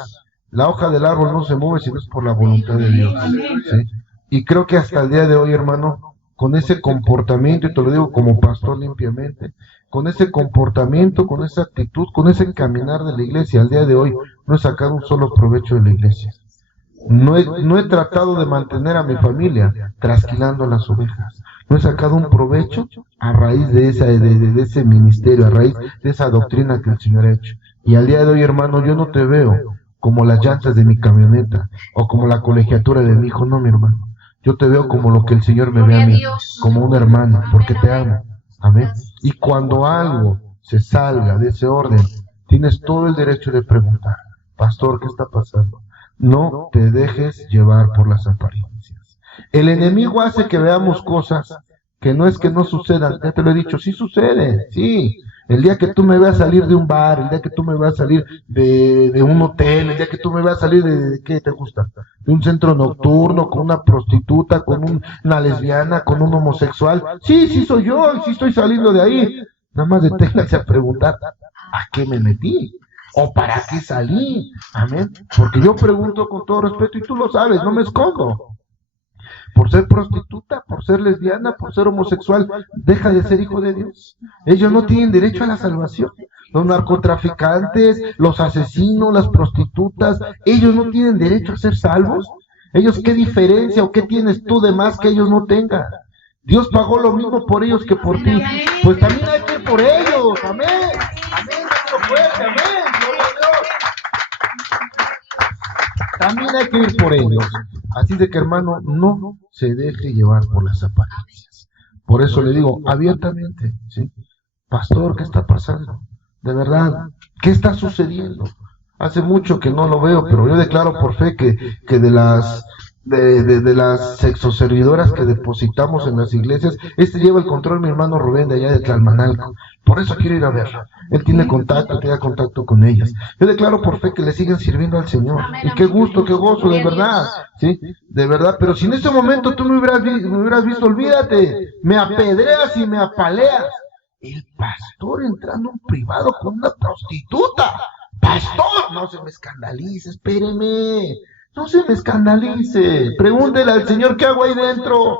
La hoja del árbol no se mueve si no es por la voluntad de Dios. ¿Sí? Y creo que hasta el día de hoy, hermano, con ese comportamiento, y te lo digo como pastor limpiamente, con ese comportamiento, con esa actitud, con ese caminar de la iglesia, al día de hoy no he sacado un solo provecho de la iglesia. No he tratado de mantener a mi familia trasquilando las ovejas. No he sacado un provecho a raíz de ese ministerio, a raíz de esa doctrina que el Señor ha hecho. Y al día de hoy, hermano, yo no te veo como las llantas de mi camioneta, o como la colegiatura de mi hijo, no, mi hermano. Yo te veo como lo que el Señor me ve a mí, como un hermano, porque te amo. Amén. Y cuando algo se salga de ese orden, tienes todo el derecho de preguntar, pastor, ¿qué está pasando? No te dejes llevar por las apariencias. El enemigo hace que veamos cosas que no es que no sucedan, ya te lo he dicho, sí sucede, sí. El día que tú me veas salir de un bar, el día que tú me veas salir de un hotel, el día que tú me veas salir de ¿qué te gusta? De un centro nocturno, con una prostituta, con una lesbiana, con un homosexual. Sí soy yo, sí estoy saliendo de ahí. Nada más deténgase a preguntar, ¿a qué me metí? ¿O para qué salí? Amén. Porque yo pregunto con todo respeto y tú lo sabes, no me escondo. Por ser prostituta, por ser lesbiana, por ser homosexual, deja de ser hijo de Dios. Ellos no tienen derecho a la salvación. Los narcotraficantes, los asesinos, las prostitutas, ellos no tienen derecho a ser salvos. Ellos, ¿qué diferencia o qué tienes tú de más que ellos no tengan? Dios pagó lo mismo por ellos que por ti. Pues también hay que ir por ellos. Amén. Amén. Fuerte. Amén. Gloria a Dios. También hay que ir por ellos. Así de que, hermano, no se deje llevar por las apariencias. Por eso le digo abiertamente, ¿sí? Pastor, ¿qué está pasando? De verdad, ¿qué está sucediendo? Hace mucho que no lo veo, pero yo declaro por fe que de las de las sexoservidoras que depositamos en las iglesias. Lleva el control mi hermano Rubén de allá de Tlalmanalco. Por eso quiero ir a verlo. Él tiene contacto con ellas. Yo declaro por fe que le siguen sirviendo al Señor. Y qué gusto, qué gozo, de verdad. Sí, de verdad. Pero si en ese momento tú me hubieras visto, olvídate. Me apedreas y me apaleas. El pastor entrando en privado con una prostituta. Pastor, no se me escandalice, espéreme. No se me escandalice. Pregúntele al Señor qué hago ahí dentro.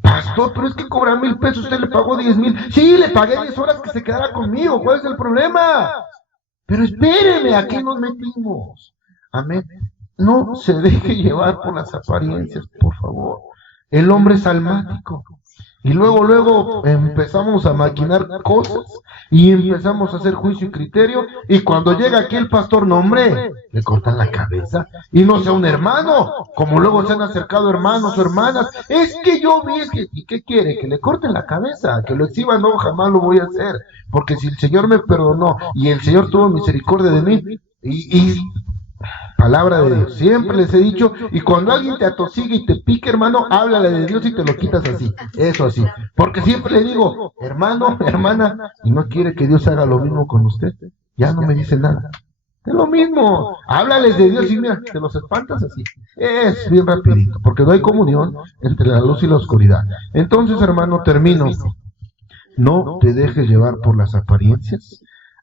Pastor, pero es que cobra 1,000 pesos, usted le pagó 10,000. Sí, le pagué 10 horas que se quedara conmigo. ¿Cuál es el problema? Pero espéreme, ¿a qué nos metimos? Amén. No se deje llevar por las apariencias, por favor. El hombre es almático. Y luego empezamos a maquinar cosas y empezamos a hacer juicio y criterio. Y cuando llega aquí el pastor, no hombre, le cortan la cabeza. Y no sea un hermano, como luego se han acercado hermanos o hermanas. Es que yo vi, ¿y qué quiere? Que le corten la cabeza, que lo exhiban. No, jamás lo voy a hacer. Porque si el Señor me perdonó y el Señor tuvo misericordia de mí, y palabra de Dios, siempre les he dicho, y cuando alguien te atosigue y te pique, hermano, háblale de Dios y te lo quitas así, eso así, porque siempre le digo, hermano, hermana, y no quiere que Dios haga lo mismo con usted, ya no me dice nada, es lo mismo, háblales de Dios y mira, te los espantas así, es bien rapidito, porque no hay comunión entre la luz y la oscuridad. Entonces, hermano, termino, no te dejes llevar por las apariencias.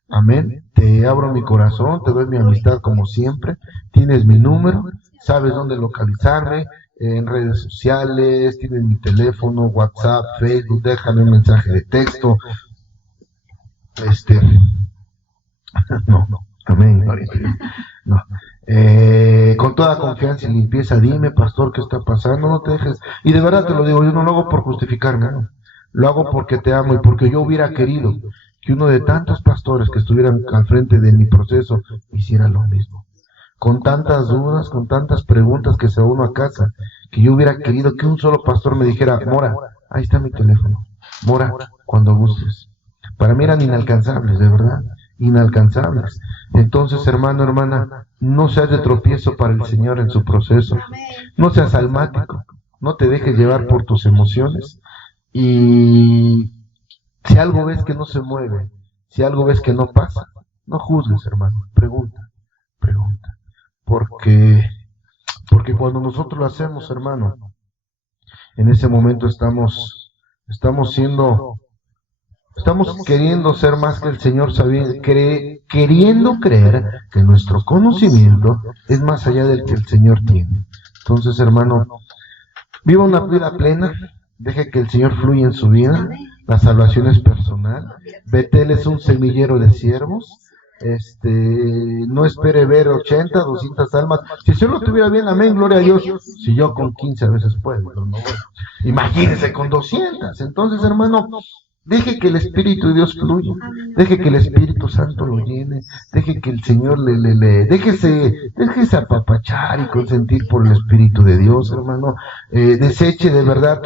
Amén. Te abro mi corazón, te doy mi amistad como siempre. Tienes mi número, sabes dónde localizarme, en redes sociales, tienes mi teléfono, WhatsApp, Facebook, déjame un mensaje de texto. No, amén, gloria a Dios. No. Con toda confianza y limpieza, dime, pastor, ¿qué está pasando? No te dejes. Y de verdad te lo digo, yo no lo hago por justificarme, no. Lo hago porque te amo y porque yo hubiera querido que uno de tantos pastores que estuvieran al frente de mi proceso hiciera lo mismo. Con tantas dudas, con tantas preguntas que se va uno a casa, que yo hubiera querido que un solo pastor me dijera, Mora, ahí está mi teléfono, Mora, cuando gustes. Para mí eran inalcanzables, de verdad, inalcanzables. Entonces, hermano, hermana, no seas de tropiezo para el Señor en su proceso. No seas almático, no te dejes llevar por tus emociones. Y si algo ves que no se mueve, si algo ves que no pasa, no juzgues, hermano, pregunta. Porque cuando nosotros lo hacemos, hermano, en ese momento estamos queriendo ser más que el Señor, queriendo creer que nuestro conocimiento es más allá del que el Señor tiene. Entonces, hermano, viva una vida plena, deje que el Señor fluya en su vida. La salvación es personal. Betel es un semillero de siervos. No espere ver 80, 200 almas. Si solo estuviera bien, amén, gloria a Dios. Si yo con 15 a veces puedo, pero no voy. Imagínense con 200. Entonces, hermano, deje que el Espíritu de Dios fluya. Deje que el Espíritu Santo lo llene. Deje que el Señor déjese apapachar y consentir por el Espíritu de Dios, hermano. Deseche de verdad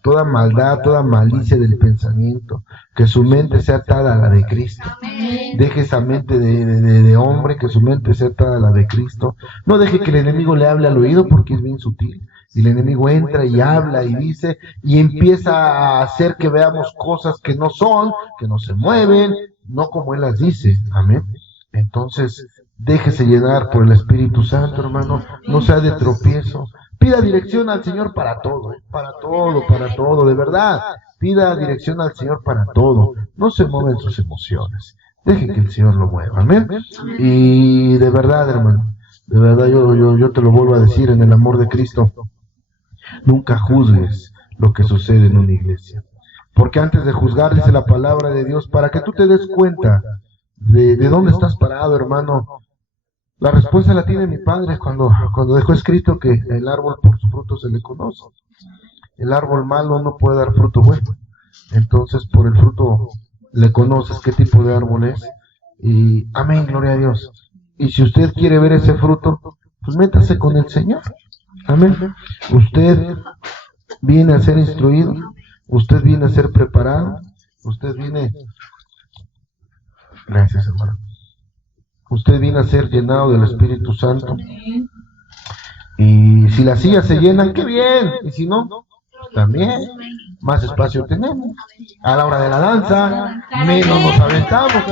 toda maldad, toda malicia del pensamiento, que su mente sea atada a la de Cristo. Deje esa mente de hombre, que su mente sea atada a la de Cristo. No deje que el enemigo le hable al oído, porque es bien sutil. Y el enemigo entra y habla y dice, y empieza a hacer que veamos cosas que no son, que no se mueven, no como él las dice. Amén. Entonces, déjese llenar por el Espíritu Santo, hermano. No sea de tropiezo. Pida dirección al Señor para todo, para todo, de verdad. Pida dirección al Señor para todo. No se mueven sus emociones. Deje que el Señor lo mueva. Amén. Y de verdad, hermano, de verdad yo te lo vuelvo a decir en el amor de Cristo. Nunca juzgues lo que sucede en una iglesia. Porque antes de juzgar, dice la palabra de Dios, para que tú te des cuenta de dónde estás parado, hermano. La respuesta la tiene mi padre cuando dejó escrito que el árbol por su fruto se le conoce. El árbol malo no puede dar fruto bueno. Entonces, por el fruto le conoces qué tipo de árbol es. Y amén, gloria a Dios. Y si usted quiere ver ese fruto, pues métase con el Señor. Amén. Usted viene a ser instruido, usted viene a ser preparado, usted viene... Gracias, hermano. Usted viene a ser llenado del Espíritu Santo. Y si las sillas se llenan, qué bien. Y si no, pues también más espacio tenemos. A la hora de la danza, menos nos aventamos.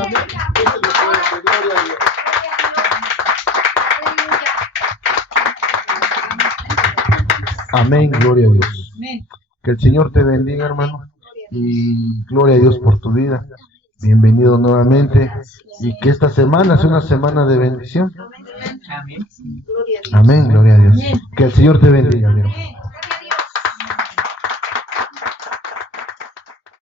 Amén, gloria a Dios. Que el Señor te bendiga, hermano. Y gloria a Dios por tu vida. Bienvenido nuevamente. Y que esta semana sea una semana de bendición. Amén, gloria a Dios. Que el Señor te bendiga, mi hermano.